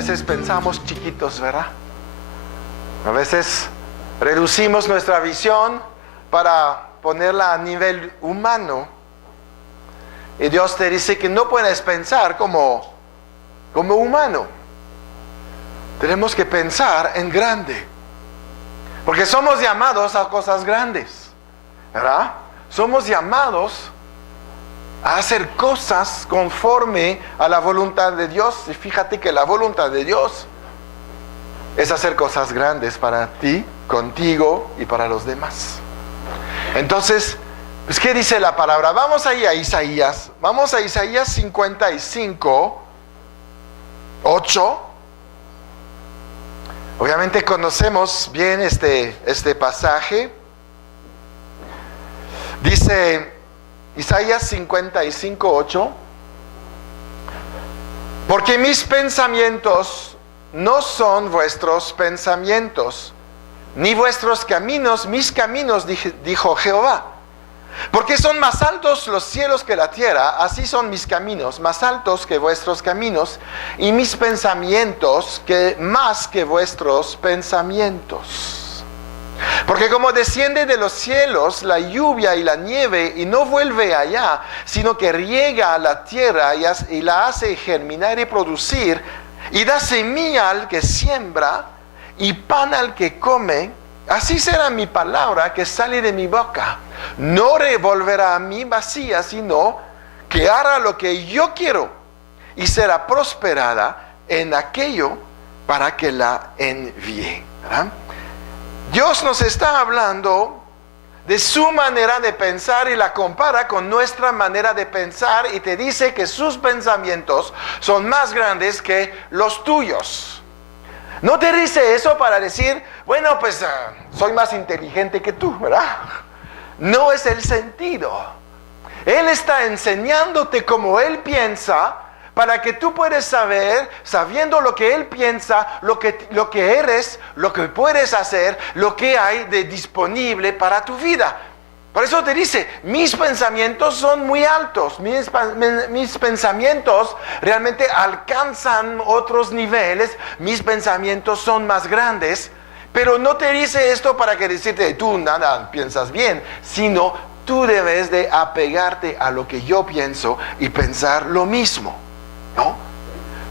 veces pensamos chiquitos, ¿verdad? A veces reducimos nuestra visión para ponerla a nivel humano. Y Dios te dice que no puedes pensar como humano. Tenemos que pensar en grande. Porque somos llamados a cosas grandes, ¿verdad? Somos llamados a hacer cosas conforme a la voluntad de Dios. Y fíjate que la voluntad de Dios es hacer cosas grandes para ti, contigo y para los demás. Entonces, pues, ¿qué dice la palabra? Vamos ahí a Isaías. Vamos a Isaías 55, 8. Obviamente conocemos bien este pasaje. Dice Isaías 55, 8. Porque mis pensamientos no son vuestros pensamientos, ni vuestros caminos, mis caminos, dijo Jehová. Porque son más altos los cielos que la tierra, así son mis caminos, más altos que vuestros caminos, y mis pensamientos más que vuestros pensamientos. Porque como desciende de los cielos la lluvia y la nieve, y no vuelve allá, sino que riega la tierra y la hace germinar y producir, y da semilla al que siembra, y pan al que come, así será mi palabra que sale de mi boca. No revolverá a mí vacía, sino que hará lo que yo quiero, y será prosperada en aquello para que la envíe. ¿Verdad? Dios nos está hablando de su manera de pensar y la compara con nuestra manera de pensar, y te dice que sus pensamientos son más grandes que los tuyos. No te dice eso para decir, bueno, pues soy más inteligente que tú, ¿verdad? No es el sentido. Él está enseñándote cómo Él piensa, para que tú puedas saber, sabiendo lo que Él piensa, lo que eres, lo que puedes hacer, lo que hay de disponible para tu vida. Por eso te dice, mis pensamientos son muy altos, mis pensamientos realmente alcanzan otros niveles, mis pensamientos son más grandes, pero no te dice esto para que decirte, tú nada piensas bien, sino tú debes de apegarte a lo que yo pienso y pensar lo mismo, ¿no?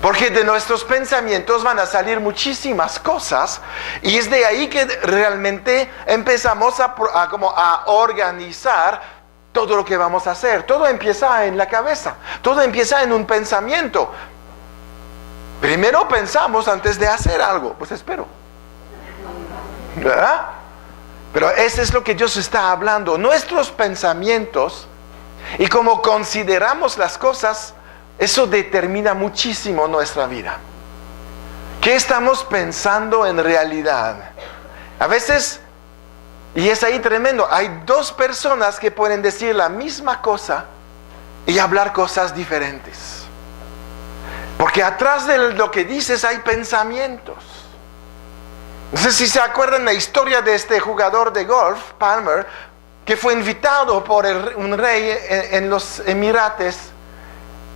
Porque de nuestros pensamientos van a salir muchísimas cosas, y es de ahí que realmente empezamos a organizar todo lo que vamos a hacer. Todo empieza en la cabeza, todo empieza en un pensamiento. Primero pensamos antes de hacer algo, pues espero, ¿verdad? Pero eso es lo que Dios está hablando, nuestros pensamientos, y como consideramos las cosas, eso determina muchísimo nuestra vida. ¿Qué estamos pensando en realidad? A veces, y es ahí tremendo, hay dos personas que pueden decir la misma cosa y hablar cosas diferentes. Porque atrás de lo que dices hay pensamientos. No sé si se acuerdan la historia de este jugador de golf, Palmer, que fue invitado por un rey en los Emirates.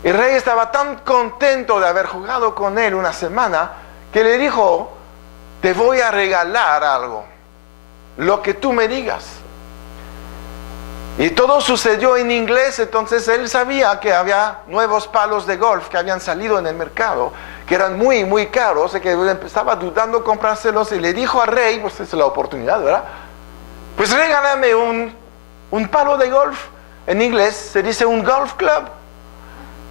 El rey estaba tan contento de haber jugado con él una semana, que le dijo, te voy a regalar algo, lo que tú me digas. Y todo sucedió en inglés, entonces él sabía que había nuevos palos de golf que habían salido en el mercado, que eran muy, muy caros, y que estaba dudando comprárselos, y le dijo al rey, pues es la oportunidad, ¿verdad? Pues regálame un palo de golf. En inglés se dice un golf club.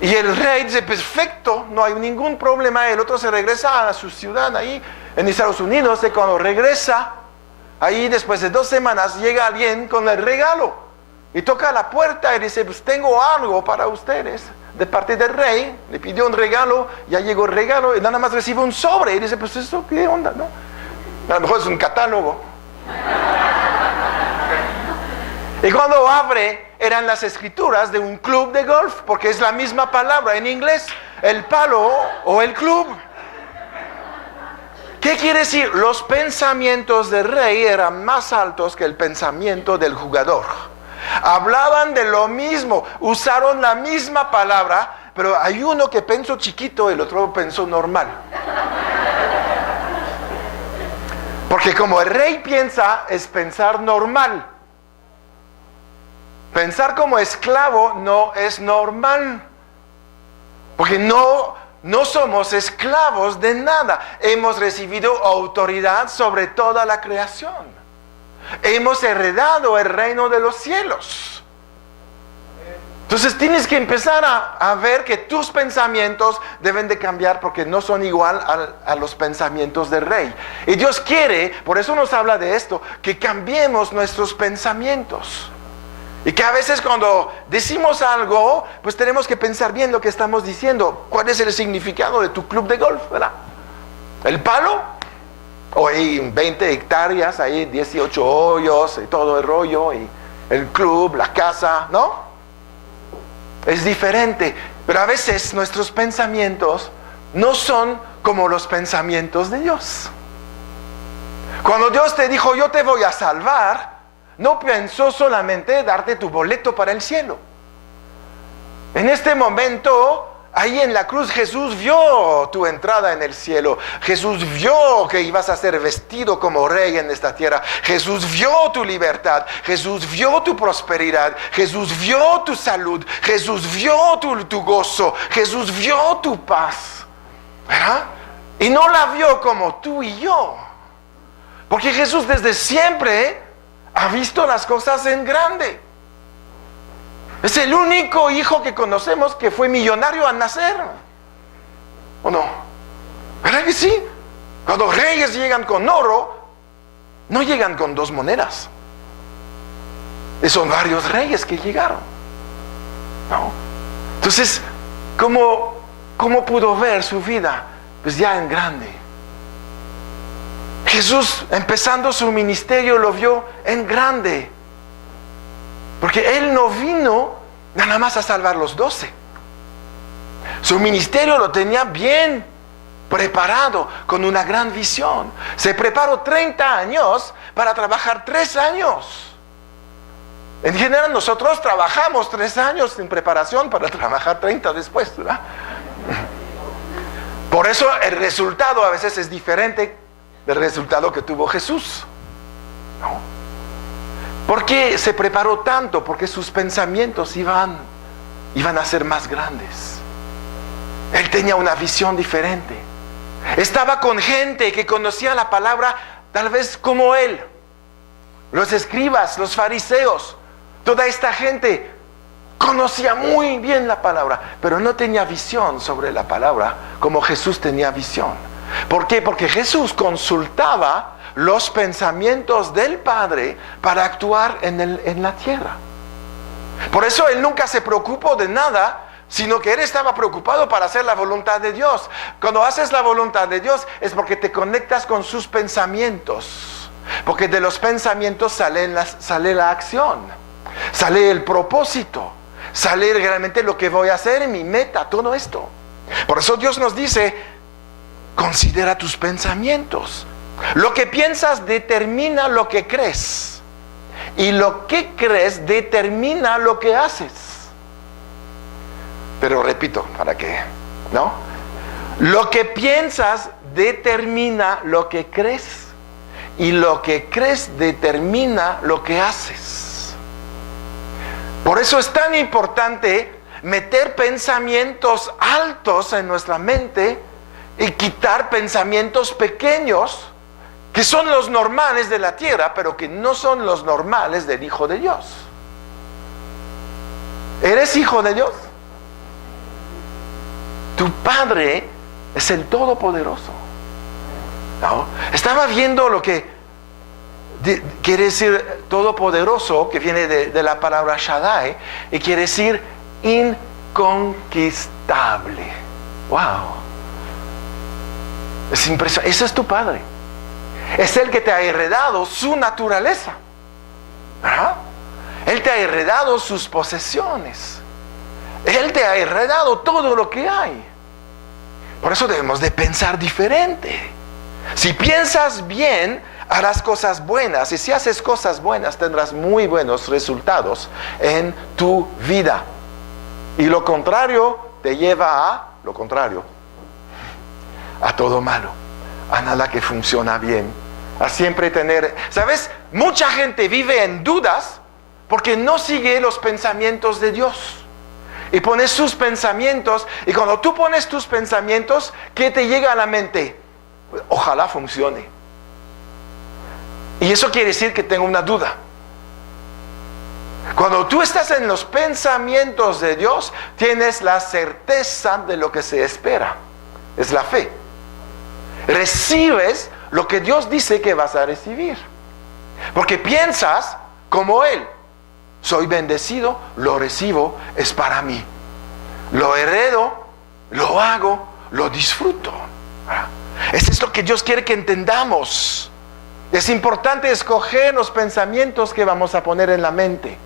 Y el rey dice, perfecto, no hay ningún problema. El otro se regresa a su ciudad ahí en Estados Unidos, y cuando regresa, ahí después de 2 semanas, llega alguien con el regalo. Y toca la puerta y dice, pues tengo algo para ustedes. De parte del rey, le pidió un regalo, ya llegó el regalo, y nada más recibe un sobre. Y dice, pues eso, ¿qué onda, no? A lo mejor es un catálogo. Y cuando abre, eran las escrituras de un club de golf, porque es la misma palabra en inglés, el palo o el club. ¿Qué quiere decir? Los pensamientos del rey eran más altos que el pensamiento del jugador. Hablaban de lo mismo, usaron la misma palabra, pero hay uno que pensó chiquito, el otro pensó normal. Porque como el rey piensa, es pensar normal. Pensar como esclavo no es normal. Porque no somos esclavos de nada. Hemos recibido autoridad sobre toda la creación. Hemos heredado el reino de los cielos. Entonces tienes que empezar a ver que tus pensamientos deben de cambiar porque no son igual a los pensamientos del rey. Y Dios quiere, por eso nos habla de esto, que cambiemos nuestros pensamientos. Y que a veces cuando decimos algo, pues tenemos que pensar bien lo que estamos diciendo. ¿Cuál es el significado de tu club de golf, verdad? ¿El palo? O hay 20 hectáreas, hay 18 hoyos y todo el rollo, y el club, la casa, ¿no? Es diferente, pero a veces nuestros pensamientos no son como los pensamientos de Dios. Cuando Dios te dijo, yo te voy a salvar, no pensó solamente darte tu boleto para el cielo. En este momento, ahí en la cruz, Jesús vio tu entrada en el cielo. Jesús vio que ibas a ser vestido como rey en esta tierra. Jesús vio tu libertad. Jesús vio tu prosperidad. Jesús vio tu salud. Jesús vio tu gozo. Jesús vio tu paz. ¿Verdad? Y no la vio como tú y yo. Porque Jesús desde siempre ha visto las cosas en grande. Es el único hijo que conocemos que fue millonario al nacer. ¿O no? ¿Verdad que sí? Cuando reyes llegan con oro, no llegan con 2 monedas. Y son varios reyes que llegaron. ¿No? Entonces, ¿cómo pudo ver su vida? Pues ya en grande. Jesús, empezando su ministerio, lo vio en grande. Porque Él no vino nada más a salvar los 12. Su ministerio lo tenía bien preparado, con una gran visión. Se preparó 30 años para trabajar 3 años. En general nosotros trabajamos 3 años en preparación para trabajar 30 después, ¿verdad? Por eso el resultado a veces es diferente del resultado que tuvo Jesús, ¿no? ¿Por qué se preparó tanto? Porque sus pensamientos iban a ser más grandes. Él tenía una visión diferente. Estaba con gente que conocía la palabra tal vez como él. Los escribas, los fariseos, toda esta gente conocía muy bien la palabra, pero no tenía visión sobre la palabra como Jesús tenía visión. ¿Por qué? Porque Jesús consultaba los pensamientos del Padre para actuar en la tierra. Por eso Él nunca se preocupó de nada, sino que Él estaba preocupado para hacer la voluntad de Dios. Cuando haces la voluntad de Dios es porque te conectas con sus pensamientos, porque de los pensamientos sale la acción, sale el propósito, sale realmente lo que voy a hacer, mi meta, todo esto. Por eso Dios nos dice, considera tus pensamientos. Lo que piensas determina lo que crees. Y lo que crees determina lo que haces. Pero repito, para que, ¿no? Lo que piensas determina lo que crees. Y lo que crees determina lo que haces. Por eso es tan importante meter pensamientos altos en nuestra mente y quitar pensamientos pequeños que son los normales de la tierra, pero que no son los normales del Hijo de Dios. ¿Eres hijo de Dios? Tu Padre es el Todopoderoso, ¿no? Estaba viendo lo que quiere decir Todopoderoso, que viene de la palabra Shaddai, y quiere decir inconquistable. ¡Wow! Es impresionante. Ese es tu Padre. Es el que te ha heredado su naturaleza, ¿verdad? Él te ha heredado sus posesiones. Él te ha heredado todo lo que hay. Por eso debemos de pensar diferente. Si piensas bien, harás cosas buenas. Y si haces cosas buenas, tendrás muy buenos resultados en tu vida. Y lo contrario te lleva a lo contrario, a todo malo, a nada que funciona bien a siempre tener... ¿Sabes? Mucha gente vive en dudas porque no sigue los pensamientos de Dios. Y pones sus pensamientos, y cuando tú pones tus pensamientos, ¿qué te llega a la mente? Ojalá funcione. Y eso quiere decir que tengo una duda. Cuando tú estás en los pensamientos de Dios, tienes la certeza de lo que se espera. Es la fe. Recibes lo que Dios dice que vas a recibir. Porque piensas como Él. Soy bendecido, lo recibo, es para mí. Lo heredo, lo hago, lo disfruto. Eso es lo que Dios quiere que entendamos. Es importante escoger los pensamientos que vamos a poner en la mente.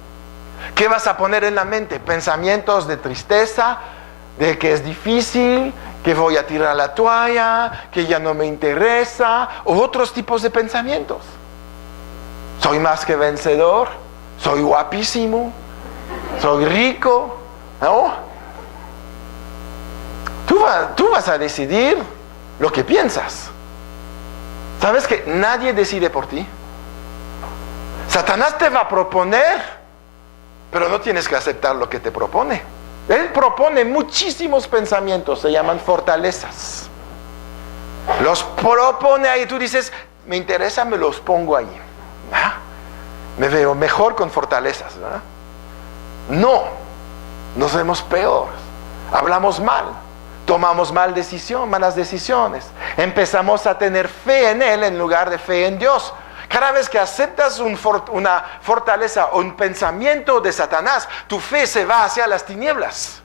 ¿Qué vas a poner en la mente? Pensamientos de tristeza, de que es difícil, que voy a tirar la toalla, que ya no me interesa, o otros tipos de pensamientos. Soy más que vencedor, soy guapísimo, soy rico, ¿no? Tú vas a decidir lo que piensas. ¿Sabes que nadie decide por ti? Satanás te va a proponer, pero no tienes que aceptar lo que te propone. Él propone muchísimos pensamientos, se llaman fortalezas. Los propone ahí, tú dices, me interesa, me los pongo ahí. ¿Ah? Me veo mejor con fortalezas, ¿verdad? No, nos vemos peor, hablamos mal, tomamos malas decisiones, empezamos a tener fe en Él en lugar de fe en Dios. Cada vez que aceptas una fortaleza o un pensamiento de Satanás, tu fe se va hacia las tinieblas.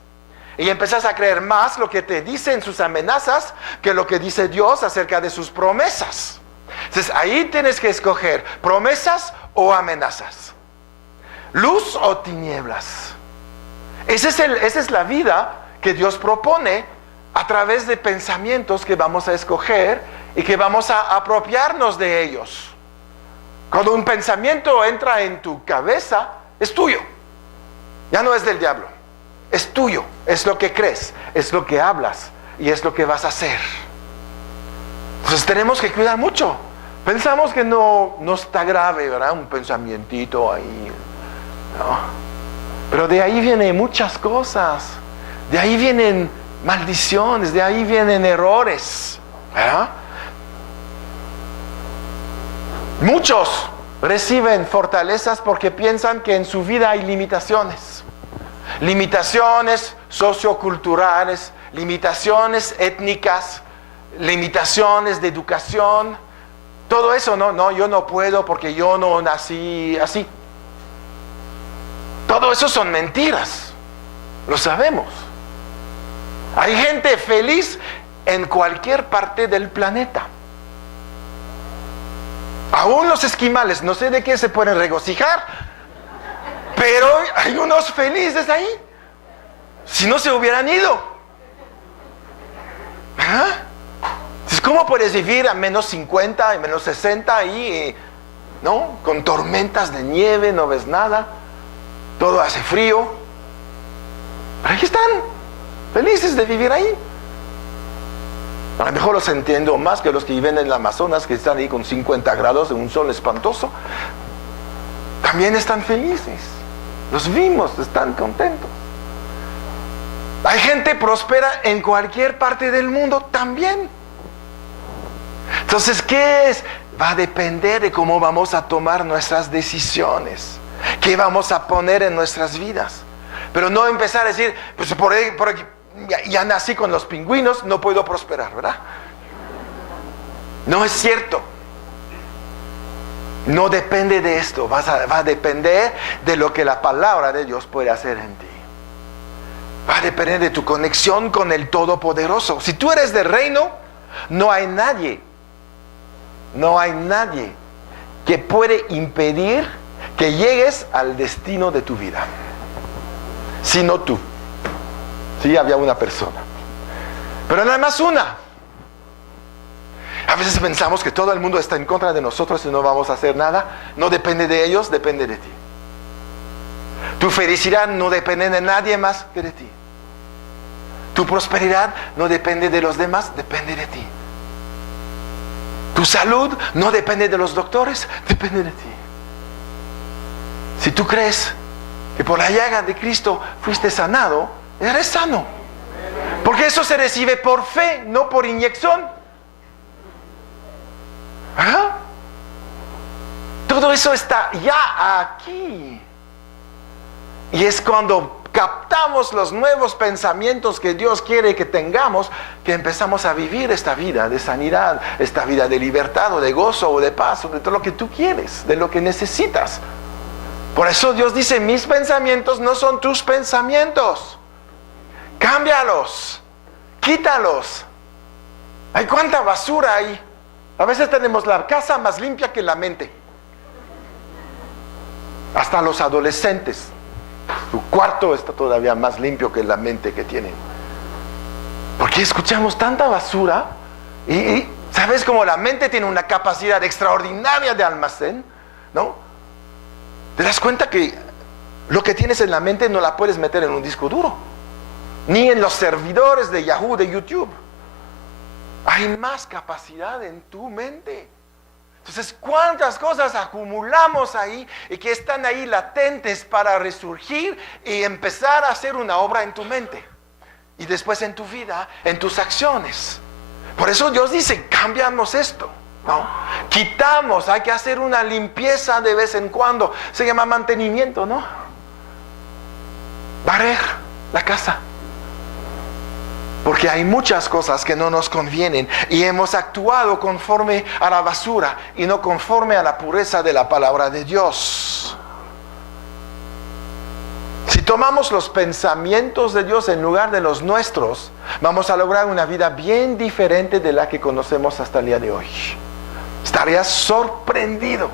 Y empiezas a creer más lo que te dicen sus amenazas que lo que dice Dios acerca de sus promesas. Entonces ahí tienes que escoger promesas o amenazas, luz o tinieblas. Esa es la vida que Dios propone a través de pensamientos que vamos a escoger y que vamos a apropiarnos de ellos. Cuando un pensamiento entra en tu cabeza, es tuyo, ya no es del diablo, es tuyo, es lo que crees, es lo que hablas y es lo que vas a hacer. Entonces tenemos que cuidar mucho. Pensamos que no está grave, ¿verdad? Un pensamientito ahí, ¿no? Pero de ahí vienen muchas cosas. De ahí vienen maldiciones, de ahí vienen errores, ¿verdad? Muchos reciben fortalezas porque piensan que en su vida hay limitaciones. Limitaciones socioculturales, limitaciones étnicas, limitaciones de educación. Todo eso, no, yo no puedo porque yo no nací así. Todo eso son mentiras, lo sabemos. Hay gente feliz en cualquier parte del planeta. Aún los esquimales, no sé de qué se pueden regocijar, pero hay unos felices ahí. Si no se hubieran ido. ¿Ah? ¿Cómo puedes vivir a menos 50 y menos 60 ahí, ¿no? Con tormentas de nieve, no ves nada, todo hace frío. Pero ahí están, felices de vivir ahí. A lo mejor los entiendo más que los que viven en el Amazonas, que están ahí con 50 grados de un sol espantoso. También están felices. Los vimos, están contentos. Hay gente próspera en cualquier parte del mundo también. Entonces, ¿qué es? Va a depender de cómo vamos a tomar nuestras decisiones, qué vamos a poner en nuestras vidas. Pero no empezar a decir, pues por aquí, ya nací con los pingüinos, no puedo prosperar, ¿verdad? No es cierto. No depende de esto, va a depender de lo que la palabra de Dios puede hacer en ti. Va a depender de tu conexión con el Todopoderoso. Si tú eres del reino, no hay nadie que puede impedir que llegues al destino de tu vida, sino tú. Sí, había una persona, pero nada más una. A veces pensamos que todo el mundo está en contra de nosotros y no vamos a hacer nada. No depende de ellos, depende de ti. Tu felicidad no depende de nadie más que de ti. Tu prosperidad no depende de los demás, depende de ti. Tu salud no depende de los doctores, depende de ti. Si tú crees que por la llaga de Cristo fuiste sanado, eres sano. Porque eso se recibe por fe, no por inyección. ¿Ah? Todo eso está ya aquí. Y es cuando captamos los nuevos pensamientos que Dios quiere que tengamos, que empezamos a vivir esta vida de sanidad, esta vida de libertad o de gozo o de paz o de todo lo que tú quieres, de lo que necesitas. Por eso Dios dice, mis pensamientos no son tus pensamientos. Cámbialos, quítalos. Hay cuánta basura hay. A veces tenemos la casa más limpia que la mente. Hasta los adolescentes. Su cuarto está todavía más limpio que la mente que tienen. Porque escuchamos tanta basura y ¿sabes cómo la mente tiene una capacidad extraordinaria de almacén? ¿No? ¿Te das cuenta que lo que tienes en la mente no la puedes meter en un disco duro? Ni en los servidores de Yahoo, de YouTube. Hay más capacidad en tu mente. Entonces, ¿cuántas cosas acumulamos ahí y que están ahí latentes para resurgir y empezar a hacer una obra en tu mente? Y después en tu vida, en tus acciones. Por eso Dios dice, cambiamos esto, ¿no? Quitamos, hay que hacer una limpieza de vez en cuando. Se llama mantenimiento, ¿no? Barrer la casa. Porque hay muchas cosas que no nos convienen y hemos actuado conforme a la basura y no conforme a la pureza de la palabra de Dios. Si tomamos los pensamientos de Dios en lugar de los nuestros, vamos a lograr una vida bien diferente de la que conocemos hasta el día de hoy. Estarías sorprendido.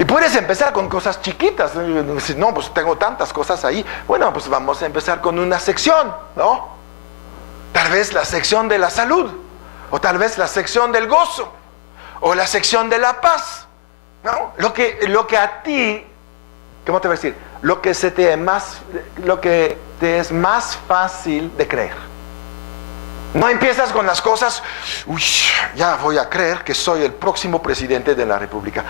Y puedes empezar con cosas chiquitas. No, pues tengo tantas cosas ahí. Bueno, pues vamos a empezar con una sección, ¿no? Tal vez la sección de la salud, o tal vez la sección del gozo, o la sección de la paz, ¿no? Lo que a ti, ¿cómo te voy a decir? Lo que te es más fácil de creer. No empiezas con las cosas, uy, ya voy a creer que soy el próximo presidente de la República.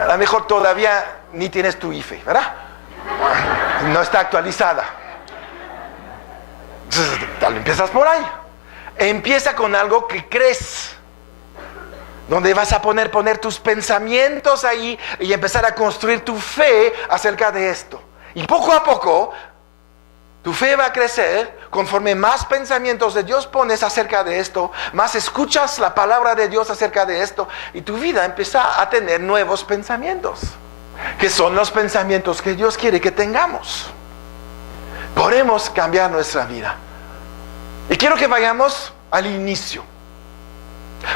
A lo mejor todavía ni tienes tu IFE, ¿verdad? No está actualizada. Tal, empiezas por ahí. Empieza con algo que crees, donde vas a poner tus pensamientos ahí y empezar a construir tu fe acerca de esto. Y poco a poco tu fe va a crecer conforme más pensamientos de Dios pones acerca de esto, más escuchas la palabra de Dios acerca de esto, y tu vida empieza a tener nuevos pensamientos, que son los pensamientos que Dios quiere que tengamos. Podemos cambiar nuestra vida. Y quiero que vayamos al inicio.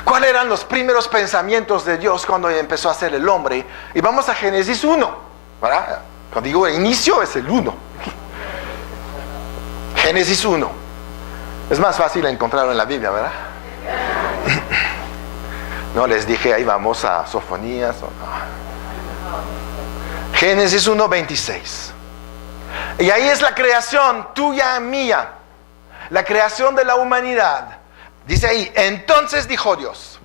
¿Cuáles eran los primeros pensamientos de Dios cuando empezó a ser el hombre? Y vamos a Génesis 1, ¿verdad? Cuando digo inicio es el 1. Génesis 1. Es más fácil encontrarlo en la Biblia, ¿verdad? No les dije, ahí vamos a Sofonías. Génesis 1:26. Y ahí es la creación tuya y mía, la creación de la humanidad. Dice ahí, entonces dijo Dios,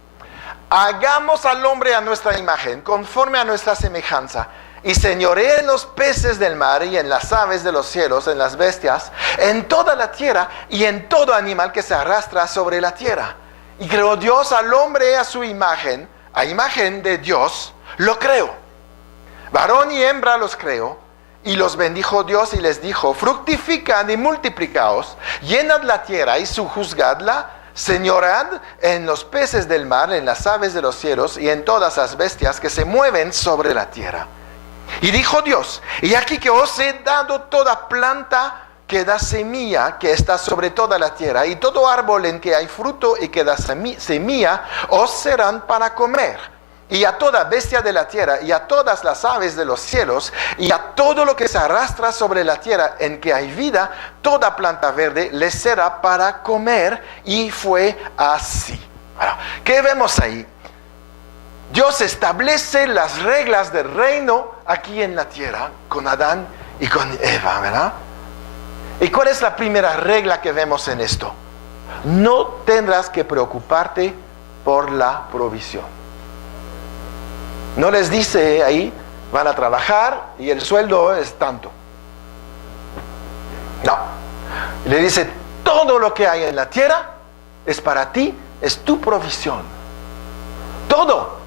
hagamos al hombre a nuestra imagen, conforme a nuestra semejanza, y señoree en los peces del mar y en las aves de los cielos, en las bestias, en toda la tierra y en todo animal que se arrastra sobre la tierra. Y creó Dios al hombre a su imagen, a imagen de Dios lo creó. Varón y hembra los creó. Y los bendijo Dios y les dijo, fructificad y multiplicaos, llenad la tierra y sojuzgadla, señorad en los peces del mar, en las aves de los cielos y en todas las bestias que se mueven sobre la tierra. Y dijo Dios, y aquí que os he dado toda planta que da semilla, que está sobre toda la tierra, y todo árbol en que hay fruto y que da semilla, os serán para comer. Y a toda bestia de la tierra, y a todas las aves de los cielos, y a todo lo que se arrastra sobre la tierra en que hay vida, toda planta verde les será para comer. Y fue así. Bueno, ¿qué vemos ahí? Dios establece las reglas del reino aquí en la tierra, con Adán y con Eva, ¿verdad? ¿Y cuál es la primera regla que vemos en esto? No tendrás que preocuparte por la provisión. No les dice ahí, van a trabajar y el sueldo es tanto. No. Le dice, todo lo que hay en la tierra es para ti, es tu provisión. Todo.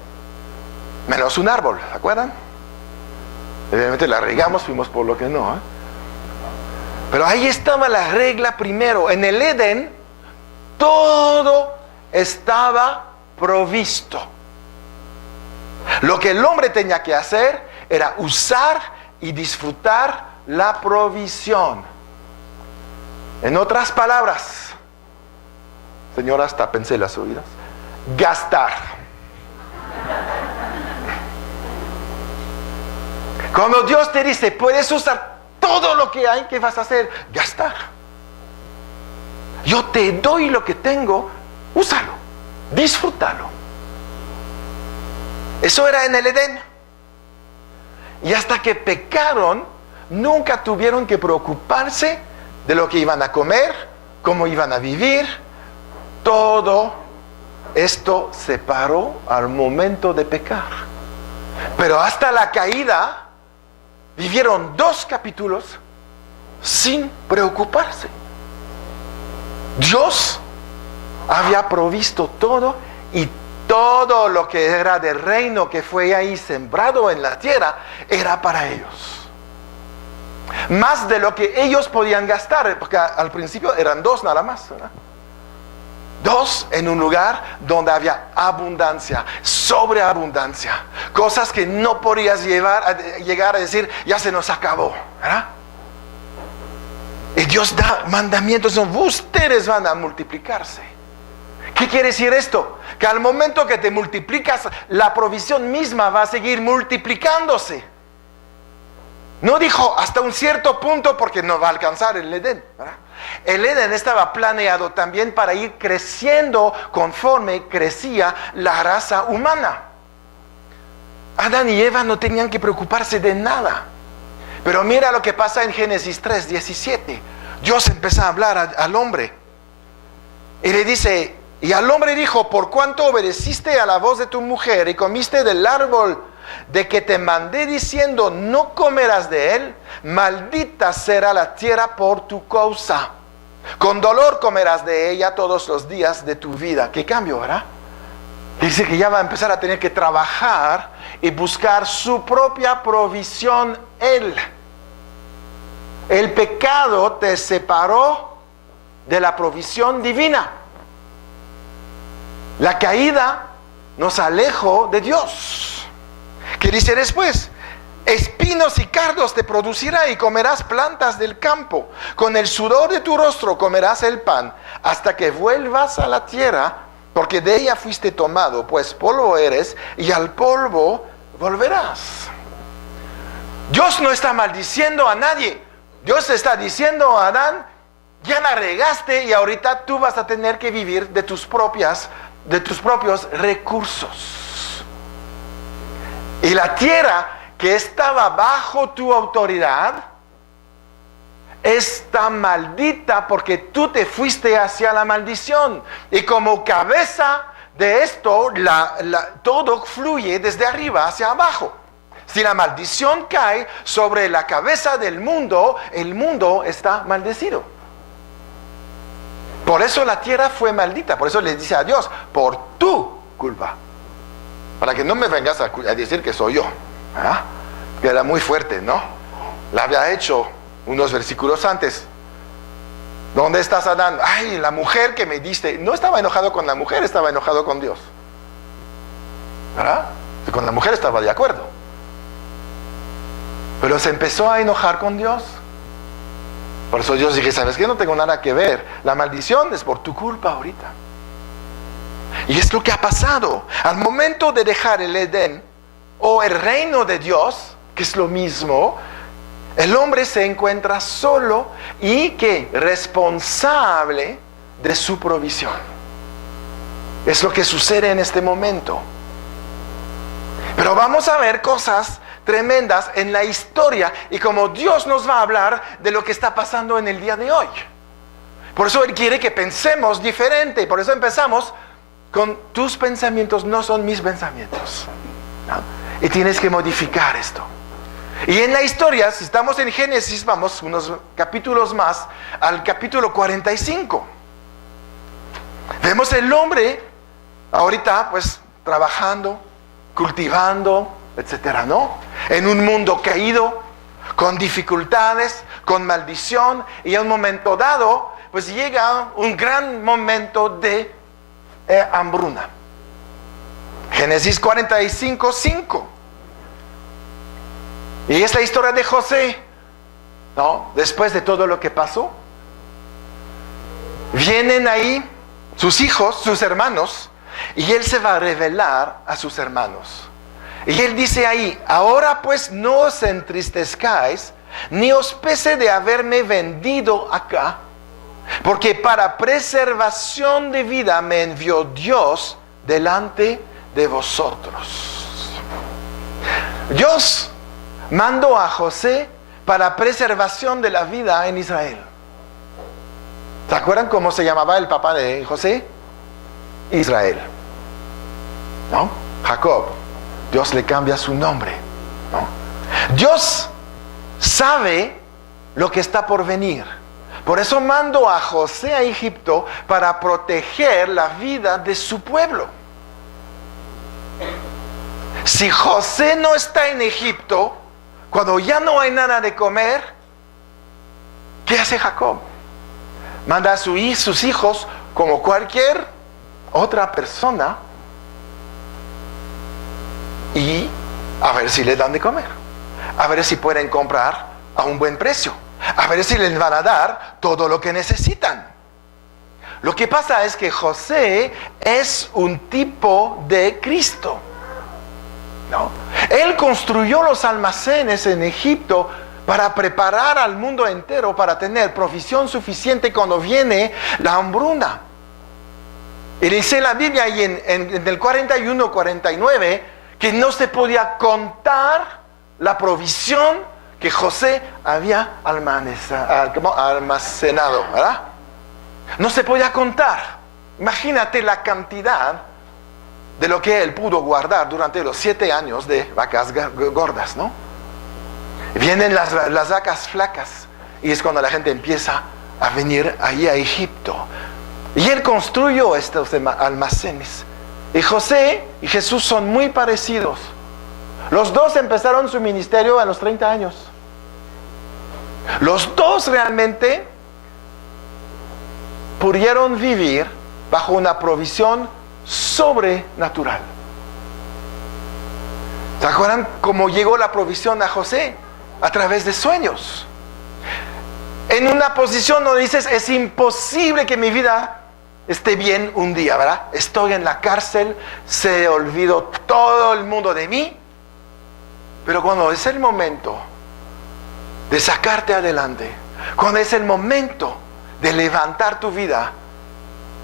Menos un árbol, ¿se acuerdan? Evidentemente la regamos, fuimos por lo que no. Pero ahí estaba la regla primero. En el Edén, todo estaba provisto. Lo que el hombre tenía que hacer era usar y disfrutar la provisión. En otras palabras, señoras, tápense las oídas, gastar. Cuando Dios te dice, puedes usar todo lo que hay, ¿qué vas a hacer? Gastar. Yo te doy lo que tengo, úsalo, disfrútalo. Eso era en el Edén. Y hasta que pecaron, nunca tuvieron que preocuparse de lo que iban a comer, cómo iban a vivir. Todo esto se paró al momento de pecar. Pero hasta la caída, vivieron 2 capítulos sin preocuparse. Dios había provisto todo y todo lo que era del reino que fue ahí sembrado en la tierra era para ellos. Más de lo que ellos podían gastar, porque al principio eran 2 nada más, ¿verdad? 2 en un lugar donde había abundancia, sobreabundancia, cosas que no podías llegar a decir, ya se nos acabó, ¿verdad? Y Dios da mandamientos, ustedes van a multiplicarse. ¿Qué quiere decir esto? Que al momento que te multiplicas, la provisión misma va a seguir multiplicándose. No dijo hasta un cierto punto porque no va a alcanzar el Edén, ¿verdad? El Edén estaba planeado también para ir creciendo conforme crecía la raza humana. Adán y Eva no tenían que preocuparse de nada. Pero mira lo que pasa en Génesis 3:17. Dios empezó a hablar al hombre y le dice, y al hombre dijo, por cuanto obedeciste a la voz de tu mujer y comiste del árbol de que te mandé diciendo, no comerás de él, maldita será la tierra por tu causa. Con dolor comerás de ella todos los días de tu vida. ¿Qué cambio, verdad? Dice que ya va a empezar a tener que trabajar y buscar su propia provisión él. El pecado te separó de la provisión divina. La caída nos alejó de Dios. ¿Qué dice después? Espinos y cardos te producirá y comerás plantas del campo. Con el sudor de tu rostro comerás el pan hasta que vuelvas a la tierra, porque de ella fuiste tomado, pues polvo eres y al polvo volverás. Dios no está maldiciendo a nadie. Dios está diciendo a Adán, ya la regaste y ahorita tú vas a tener que vivir de tus propios recursos. Y la tierra que estaba bajo tu autoridad está maldita porque tú te fuiste hacia la maldición. Y como cabeza de esto, todo fluye desde arriba hacia abajo. Si la maldición cae sobre la cabeza del mundo, el mundo está maldecido. Por eso la tierra fue maldita. Por eso le dice a Dios, por tu culpa. Para que no me vengas a decir que soy yo. ¿Ah? Que era muy fuerte, ¿no? La había hecho unos versículos antes. ¿Dónde estás, Adán? Ay, la mujer que me diste. No estaba enojado con la mujer, estaba enojado con Dios. ¿Verdad? Con la mujer estaba de acuerdo. Pero se empezó a enojar con Dios. Por eso Dios dije, ¿sabes qué? No tengo nada que ver. La maldición es por tu culpa ahorita. Y es lo que ha pasado. Al momento de dejar el Edén o el reino de Dios, que es lo mismo, el hombre se encuentra solo y que responsable de su provisión. Es lo que sucede en este momento. Pero vamos a ver cosas tremendas en la historia y como Dios nos va a hablar de lo que está pasando en el día de hoy. Por eso Él quiere que pensemos diferente. Por eso empezamos con tus pensamientos no son mis pensamientos, ¿no? Y tienes que modificar esto. Y en la historia, si estamos en Génesis, vamos unos capítulos más al capítulo 45. Vemos el hombre ahorita pues trabajando, cultivando, etcétera, ¿no? En un mundo caído, con dificultades, con maldición, y en un momento dado pues llega un gran momento de hambruna. Génesis 45, 5. Y es la historia de José, ¿no? Después de todo lo que pasó, vienen ahí sus hijos, sus hermanos, y él se va a revelar a sus hermanos. Y él dice ahí: ahora pues no os entristezcáis, ni os pese de haberme vendido acá, porque para preservación de vida me envió Dios delante de vosotros. Dios mandó a José para preservación de la vida en Israel. ¿Se acuerdan cómo se llamaba el papá de José? Israel, ¿no? Jacob. Dios le cambia su nombre, ¿no? Dios sabe lo que está por venir. Por eso mandó a José a Egipto para proteger la vida de su pueblo. Si José no está en Egipto, cuando ya no hay nada de comer, ¿qué hace Jacob? Manda a sus hijos, como cualquier otra persona, y a ver si le dan de comer, a ver si pueden comprar a un buen precio, a ver si les van a dar todo lo que necesitan. Lo que pasa es que José es un tipo de Cristo, ¿no? Él construyó los almacenes en Egipto para preparar al mundo entero para tener provisión suficiente cuando viene la hambruna. Y dice la Biblia ahí en el 41, 49, que no se podía contar la provisión que José había almacenado, ¿verdad? No se podía contar. Imagínate la cantidad de lo que él pudo guardar durante los 7 años de vacas gordas, ¿no? Vienen las vacas flacas, y es cuando la gente empieza a venir ahí a Egipto. Y él construyó estos almacenes. Y José y Jesús son muy parecidos. Los dos empezaron su ministerio a los 30 años. Los dos realmente pudieron vivir bajo una provisión sobrenatural. ¿Se acuerdan cómo llegó la provisión a José? A través de sueños. En una posición donde dices: es imposible que mi vida esté bien un día, ¿verdad? Estoy en la cárcel, se olvidó todo el mundo de mí. Pero cuando es el momento de sacarte adelante, cuando es el momento de levantar tu vida,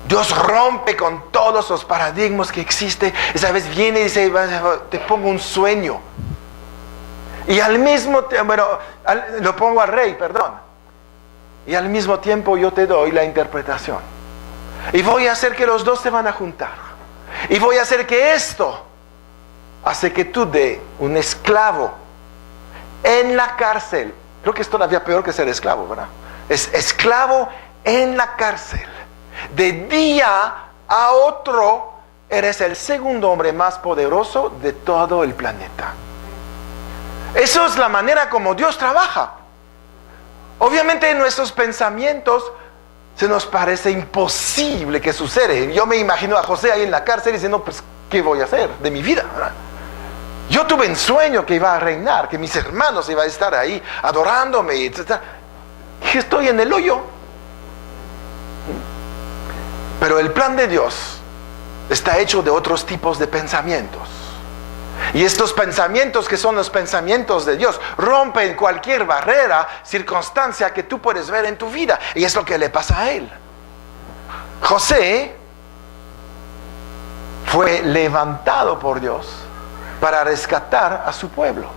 Dios rompe con todos los paradigmas que existen. Esa vez viene y dice: te pongo un sueño, y al mismo tiempo, bueno, lo pongo al rey, perdón, y al mismo tiempo yo te doy la interpretación, y voy a hacer que los dos se van a juntar, y voy a hacer que esto hace que tú, de un esclavo en la cárcel, creo que es todavía peor que ser esclavo, ¿verdad? Es esclavo en la cárcel, de día a otro eres el segundo hombre más poderoso de todo el planeta. Eso es la manera como Dios trabaja. Obviamente en nuestros pensamientos se nos parece imposible que suceda. Yo me imagino a José ahí en la cárcel diciendo: pues, ¿qué voy a hacer de mi vida? ¿Verdad? Yo tuve un sueño que iba a reinar, que mis hermanos iban a estar ahí adorándome, etc. Y estoy en el hoyo. Pero el plan de Dios está hecho de otros tipos de pensamientos. Y estos pensamientos, que son los pensamientos de Dios, rompen cualquier barrera, circunstancia que tú puedes ver en tu vida. Y es lo que le pasa a él. José fue levantado por Dios para rescatar a su pueblo.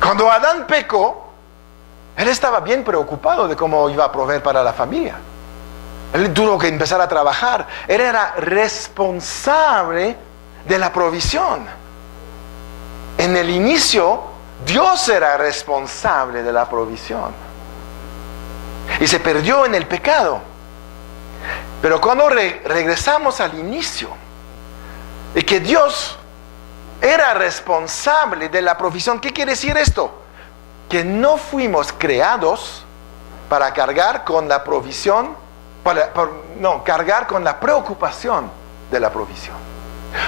Cuando Adán pecó, él estaba bien preocupado de cómo iba a proveer para la familia. Él tuvo que empezar a trabajar. Él era responsable de la provisión. En el inicio, Dios era responsable de la provisión. Y se perdió en el pecado. Pero cuando regresamos al inicio, y que Dios era responsable de la provisión, ¿qué quiere decir esto? Que no fuimos creados para cargar con la provisión, cargar con la preocupación de la provisión.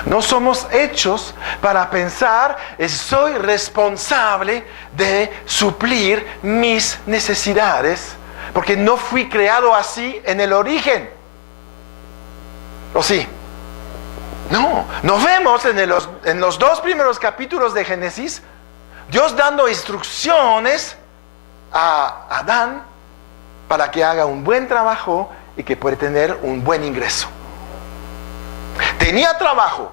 No somos hechos para pensar, soy responsable de suplir mis necesidades, porque no fui creado así en el origen. ¿O sí? No, nos vemos en los 2 primeros capítulos de Génesis, Dios dando instrucciones a Adán para que haga un buen trabajo y que pueda tener un buen ingreso. Tenía trabajo,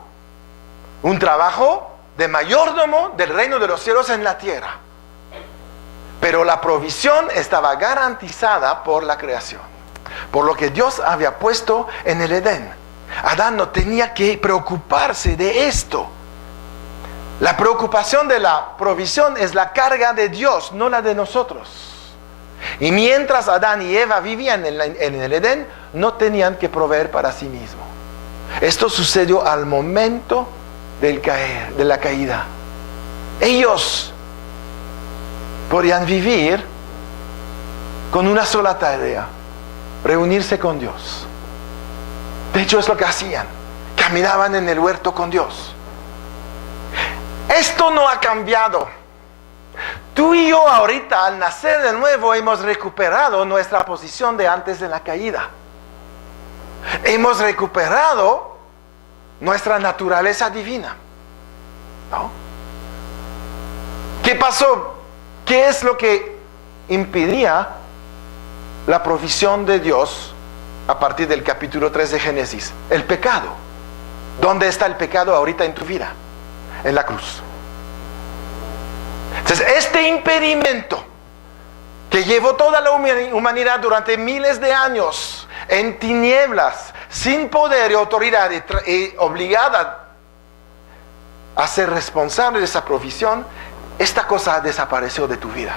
un trabajo de mayordomo del reino de los cielos en la tierra, pero la provisión estaba garantizada por la creación, por lo que Dios había puesto en el Edén. Adán no tenía que preocuparse de esto. La preocupación de la provisión es la carga de Dios, no la de nosotros. Y mientras Adán y Eva vivían en el Edén, no tenían que proveer para sí mismos. Esto sucedió al momento de la caída. Ellos podían vivir con una sola tarea: reunirse con Dios. De hecho, es lo que hacían. Caminaban en el huerto con Dios. Esto no ha cambiado. Tú y yo ahorita, al nacer de nuevo, hemos recuperado nuestra posición de antes de la caída. Hemos recuperado nuestra naturaleza divina, ¿no? ¿Qué pasó? ¿Qué es lo que impedía la provisión de Dios a partir del capítulo 3 de Génesis? El pecado. ¿Dónde está el pecado ahorita en tu vida? En la cruz. Entonces, este impedimento que llevó toda la humanidad durante miles de años en tinieblas, sin poder y autoridad, y obligada a ser responsable de esa provisión, esta cosa desapareció de tu vida.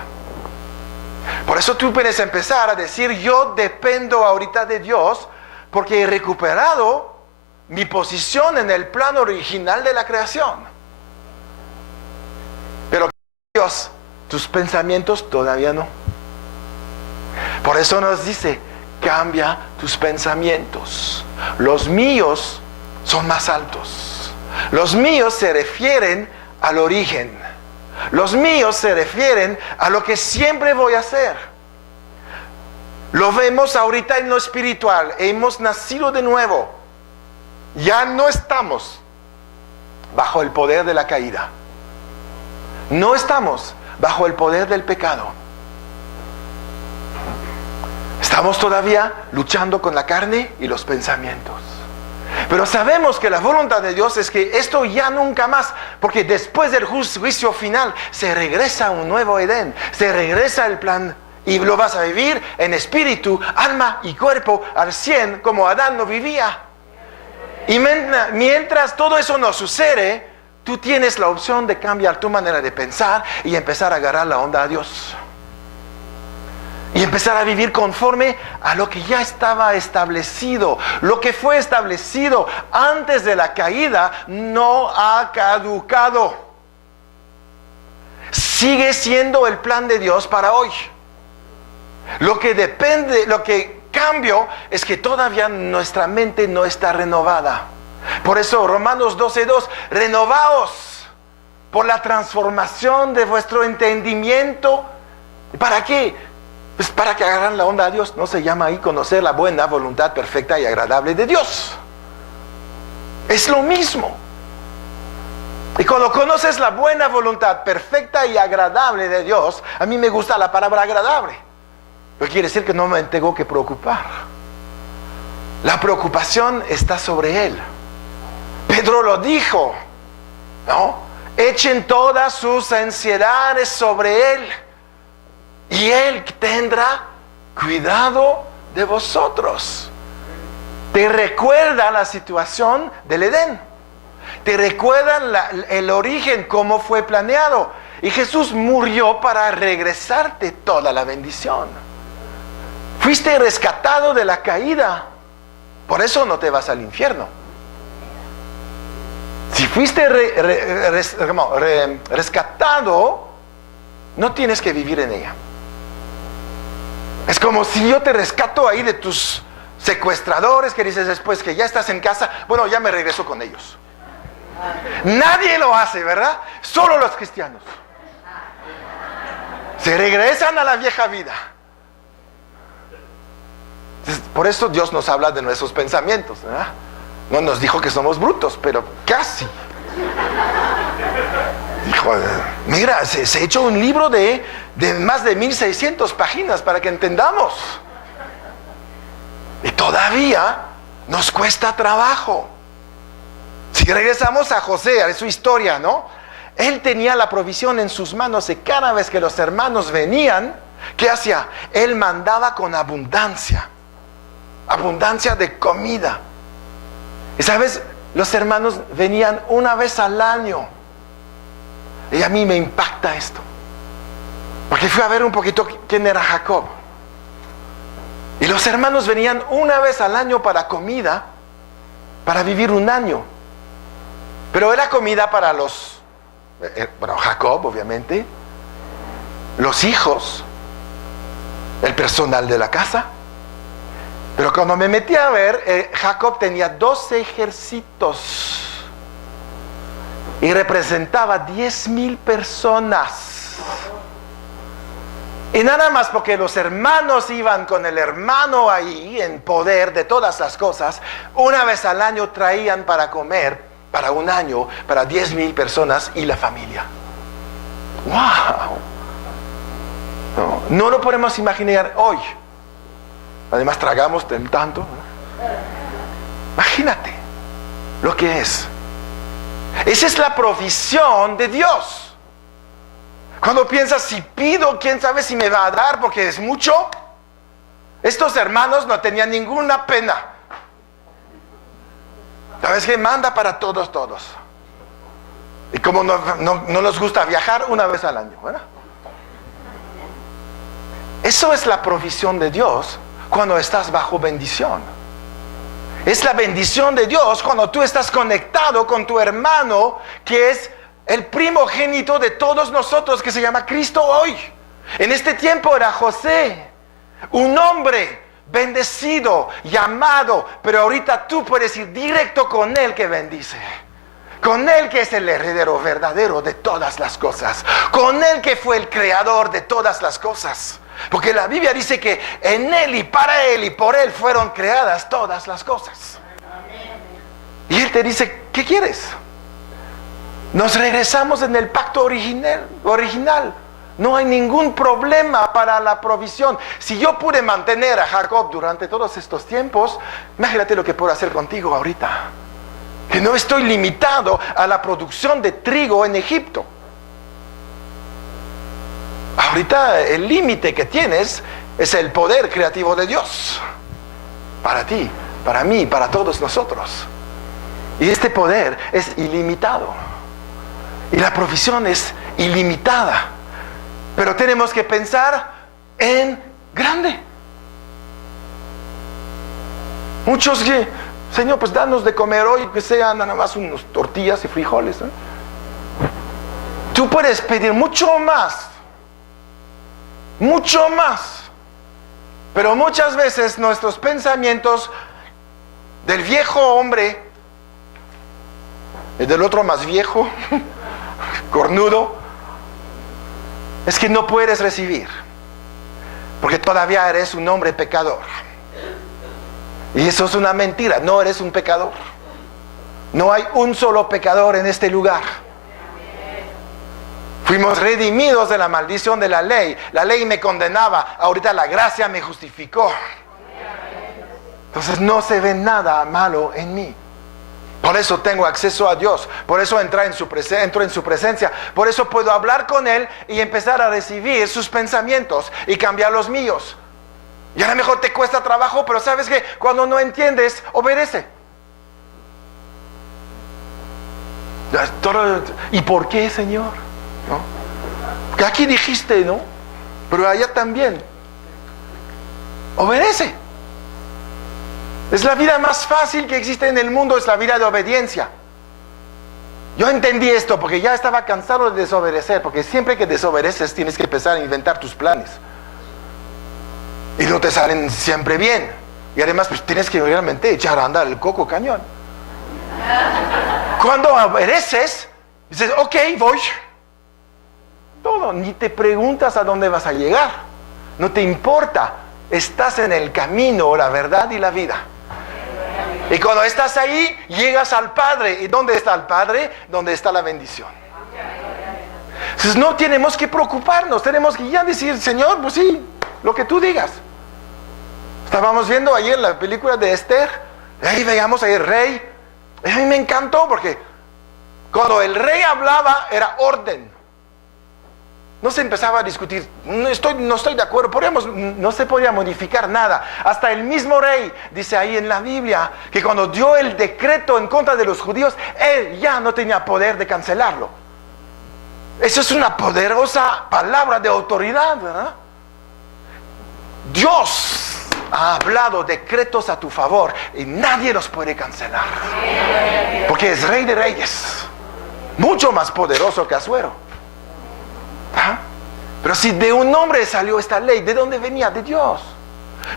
Por eso tú puedes empezar a decir: yo dependo ahorita de Dios, porque he recuperado mi posición en el plano original de la creación. Pero Dios, tus pensamientos todavía no. Por eso nos dice: cambia tus pensamientos. Los míos son más altos. Los míos se refieren al origen. Los míos se refieren a lo que siempre voy a hacer. Lo vemos ahorita en lo espiritual. Hemos nacido de nuevo. Ya no estamos bajo el poder de la caída. No estamos bajo el poder del pecado. Estamos todavía luchando con la carne y los pensamientos. Pero sabemos que la voluntad de Dios es que esto ya nunca más, porque después del juicio final se regresa a un nuevo Edén, se regresa el plan y lo vas a vivir en espíritu, alma y cuerpo al 100 como Adán no vivía. Y mientras todo eso no sucede, tú tienes la opción de cambiar tu manera de pensar y empezar a agarrar la onda a Dios. Y empezar a vivir conforme a lo que ya estaba establecido. Lo que fue establecido antes de la caída no ha caducado. Sigue siendo el plan de Dios para hoy. Lo que cambio es que todavía nuestra mente no está renovada. Por eso Romanos 12:2, renovaos por la transformación de vuestro entendimiento. ¿Para qué? Pues para que agarren la onda a Dios. No se llama ahí conocer la buena voluntad perfecta y agradable de Dios. Es lo mismo. Y cuando conoces la buena voluntad perfecta y agradable de Dios, a mí me gusta la palabra agradable. Pero quiere decir que no me tengo que preocupar. La preocupación está sobre Él. Pedro lo dijo, ¿no? Echen todas sus ansiedades sobre Él y Él tendrá cuidado de vosotros. Te recuerda la situación del Edén. Te recuerdan el origen, cómo fue planeado. Y Jesús murió para regresarte toda la bendición. Fuiste rescatado de la caída. Por eso no te vas al infierno. Si fuiste rescatado, no tienes que vivir en ella. Es como si yo te rescato ahí de tus secuestradores, que dices después que ya estás en casa, bueno, ya me regreso con ellos. Nadie lo hace, ¿verdad? Solo los cristianos. Se regresan a la vieja vida. Por eso Dios nos habla de nuestros pensamientos, ¿verdad? No nos dijo que somos brutos, pero casi. Dijo, mira, se ha hecho un libro de más de 1600 páginas para que entendamos. Y todavía nos cuesta trabajo. Si regresamos a José, a su historia, ¿no? Él tenía la provisión en sus manos y cada vez que los hermanos venían, ¿qué hacía? Él mandaba con abundancia. Abundancia de comida. Y sabes, los hermanos venían una vez al año. Y a mí me impacta esto. Porque fui a ver un poquito quién era Jacob. Y los hermanos venían una vez al año para comida, para vivir un año. Pero era comida para Jacob, obviamente, los hijos, el personal de la casa. Pero cuando me metí a ver, Jacob tenía 12 ejércitos y representaba 10,000 personas. Y nada más porque los hermanos iban con el hermano ahí en poder de todas las cosas, una vez al año traían para comer, para un año, para 10,000 personas y la familia. ¡Wow! No lo podemos imaginar hoy. Además tragamos tanto. Imagínate lo que es. Esa es la provisión de Dios. Cuando piensas, si pido, quién sabe si me va a dar porque es mucho. Estos hermanos no tenían ninguna pena. ¿Sabes qué? Manda para todos. Y como no les gusta viajar, una vez al año, ¿verdad? Eso es la provisión de Dios cuando estás bajo bendición. Es la bendición de Dios cuando tú estás conectado con tu hermano, que es el primogénito de todos nosotros, que se llama Cristo hoy. En este tiempo era José, un hombre bendecido, llamado, pero ahorita tú puedes ir directo con él que bendice. Con él que es el heredero verdadero de todas las cosas. Con él que fue el creador de todas las cosas. Porque la Biblia dice que en él y para él y por él fueron creadas todas las cosas. Y él te dice, ¿qué quieres? Nos regresamos en el pacto original. No hay ningún problema para la provisión. Si yo pude mantener a Jacob durante todos estos tiempos, imagínate lo que puedo hacer contigo ahorita. Que no estoy limitado a la producción de trigo en Egipto. Ahorita el límite que tienes es el poder creativo de Dios. Para ti, para mí, para todos nosotros. Y este poder es ilimitado. Y la provisión es ilimitada. Pero tenemos que pensar en grande. Muchos que, Señor, pues danos de comer hoy, que sean nada más unas tortillas y frijoles, ¿eh? Tú puedes pedir mucho más. Mucho más. Pero muchas veces nuestros pensamientos del viejo hombre y del otro más viejo, cornudo, es que no puedes recibir, porque todavía eres un hombre pecador. Y eso es una mentira, no eres un pecador. No hay un solo pecador en este lugar. Fuimos redimidos de la maldición de la ley. La ley me condenaba, ahorita la gracia me justificó. Entonces no se ve nada malo en mí. Por eso tengo acceso a Dios. Por eso entro en su presencia. Por eso puedo hablar con Él y empezar a recibir sus pensamientos y cambiar los míos. Y a lo mejor te cuesta trabajo, pero sabes que cuando no entiendes, obedece. ¿Y por qué, Señor? ¿No? Porque aquí dijiste, ¿no? Pero allá también. Obedece. Es la vida más fácil que existe en el mundo, es la vida de obediencia. Yo entendí esto porque ya estaba cansado de desobedecer, porque siempre que desobedeces tienes que empezar a inventar tus planes. Y no te salen siempre bien. Y además pues tienes que realmente echar a andar el coco cañón. Cuando obedeces, dices, ok, voy. Todo, ni te preguntas a dónde vas a llegar. No te importa. Estás en el camino, la verdad y la vida. Y cuando estás ahí, llegas al Padre. ¿Y dónde está el Padre? Donde está la bendición. Entonces no tenemos que preocuparnos. Tenemos que ya decir, Señor, pues sí, lo que tú digas. Estábamos viendo ayer la película de Esther. Ahí veíamos ahí el rey. Y a mí me encantó porque cuando el rey hablaba era orden. No se empezaba a discutir, no estoy de acuerdo, no se podía modificar nada. Hasta el mismo rey dice ahí en la Biblia que cuando dio el decreto en contra de los judíos, él ya no tenía poder de cancelarlo. Eso es una poderosa palabra de autoridad, ¿verdad? Dios ha hablado decretos a tu favor y nadie los puede cancelar. Porque es Rey de Reyes, mucho más poderoso que Asuero. ¿Ah? Pero si de un hombre salió esta ley, ¿de dónde venía? De Dios.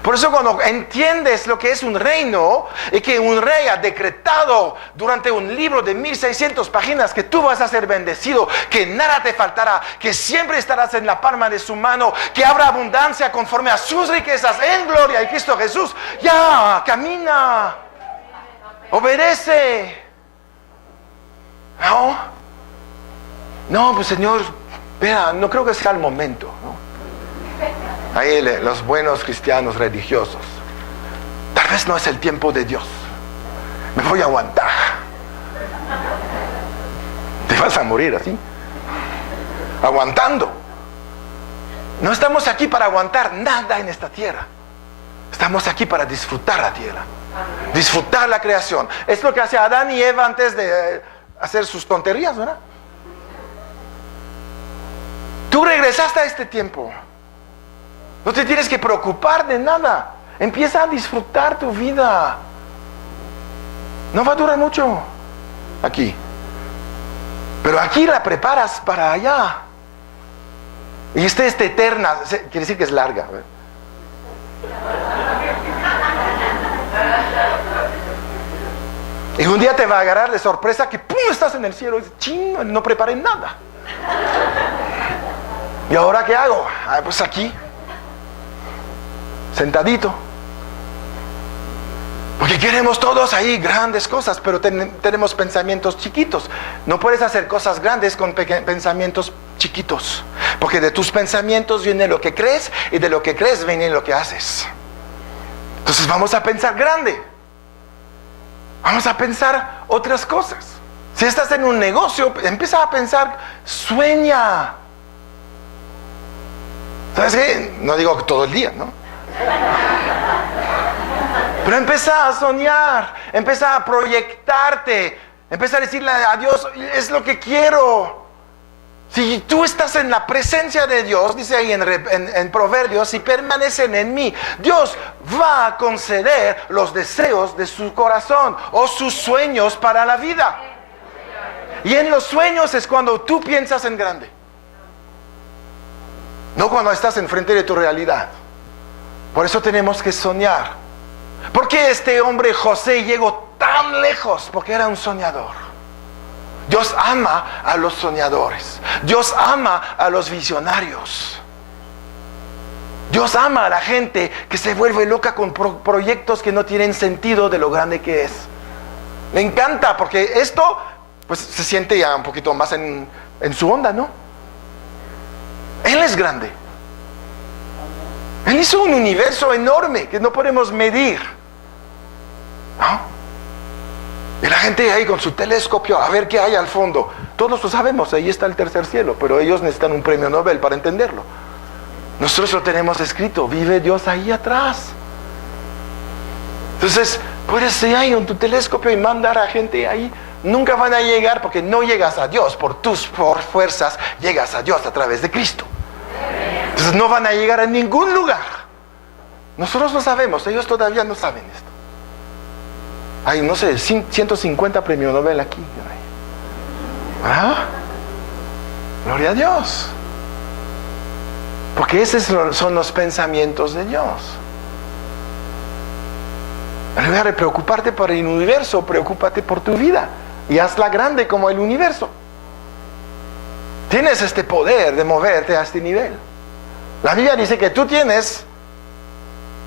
Por eso cuando entiendes lo que es un reino y que un rey ha decretado durante un libro de 1600 páginas que tú vas a ser bendecido, que nada te faltará, que siempre estarás en la palma de su mano, que habrá abundancia conforme a sus riquezas en gloria en Cristo Jesús, ya, camina, obedece. No, pues Señor, vea, no creo que sea el momento, ¿no? Ahí los buenos cristianos religiosos. Tal vez no es el tiempo de Dios. Me voy a aguantar. Te vas a morir así. Aguantando. No estamos aquí para aguantar nada en esta tierra. Estamos aquí para disfrutar la tierra. Disfrutar la creación. Es lo que hacía Adán y Eva antes de hacer sus tonterías, ¿verdad? Tú regresaste a este tiempo. No te tienes que preocupar de nada. Empieza a disfrutar tu vida. No va a durar mucho aquí. Pero aquí la preparas para allá. Y esta es eterna. Quiere decir que es larga. Y un día te va a agarrar de sorpresa que ¡pum! Estás en el cielo. Y dices, ching, no preparé nada. ¿Y ahora qué hago? Pues aquí, sentadito. Porque queremos todos ahí grandes cosas, pero tenemos pensamientos chiquitos. No puedes hacer cosas grandes con pensamientos chiquitos. Porque de tus pensamientos viene lo que crees, y de lo que crees viene lo que haces. Entonces vamos a pensar grande. Vamos a pensar otras cosas. Si estás en un negocio, empieza a pensar, sueña. ¿Sabes qué? No digo todo el día, ¿no? Pero empieza a soñar, empieza a proyectarte, empieza a decirle a Dios, es lo que quiero. Si tú estás en la presencia de Dios, dice ahí en Proverbios, si permanecen en mí, Dios va a conceder los deseos de su corazón o sus sueños para la vida. Y en los sueños es cuando tú piensas en grande. No cuando estás enfrente de tu realidad. Por eso tenemos que soñar. ¿Por qué este hombre José llegó tan lejos? Porque era un soñador. Dios ama a los soñadores. Dios ama a los visionarios. Dios ama a la gente que se vuelve loca con proyectos que no tienen sentido de lo grande que es. Me encanta porque esto pues se siente ya un poquito más en su onda, ¿no? Él es grande. Él hizo un universo enorme que no podemos medir, ¿no? Y la gente ahí con su telescopio a ver qué hay al fondo. Todos lo sabemos, ahí está el tercer cielo, pero ellos necesitan un premio Nobel para entenderlo. Nosotros lo tenemos escrito, vive Dios ahí atrás. Entonces, puedes ir ahí con tu telescopio y mandar a gente ahí. Nunca van a llegar porque no llegas a Dios por tus fuerzas, llegas a Dios a través de Cristo. Entonces no van a llegar a ningún lugar. Nosotros lo sabemos, ellos todavía no saben esto. Hay, no sé, 150 premios Nobel aquí. ¿Ah? Gloria a Dios. Porque esos son los pensamientos de Dios. En lugar de preocuparte por el universo, preocúpate por tu vida y hazla grande como el universo. Tienes este poder de moverte a este nivel. La Biblia dice que tú tienes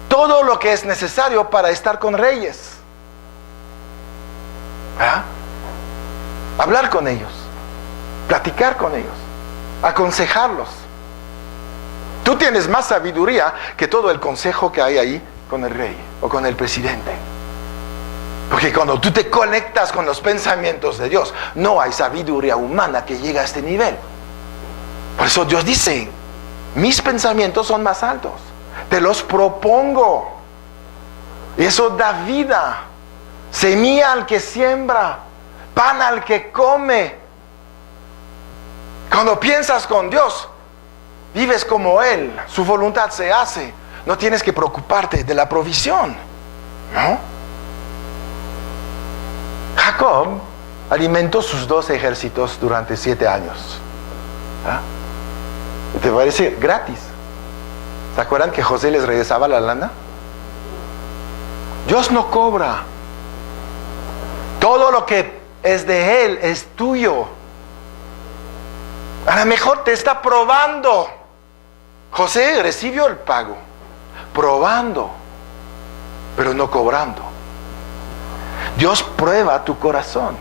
todo lo que es necesario para estar con reyes. ¿Ah? Hablar con ellos, platicar con ellos, aconsejarlos. Tú tienes más sabiduría que todo el consejo que hay ahí con el rey o con el presidente. Porque cuando tú te conectas con los pensamientos de Dios, no hay sabiduría humana que llegue a este nivel. Por eso Dios dice, mis pensamientos son más altos, te los propongo. Eso da vida, semilla al que siembra, pan al que come. Cuando piensas con Dios, vives como Él, su voluntad se hace. No tienes que preocuparte de la provisión, ¿no? Jacob alimentó sus 2 ejércitos durante 7 años. ¿Ah? ¿Te parece gratis? ¿Se acuerdan que José les regresaba la lana? Dios no cobra. Todo lo que es de Él es tuyo. A lo mejor te está probando. José recibió el pago, probando, pero no cobrando. Dios prueba tu corazón.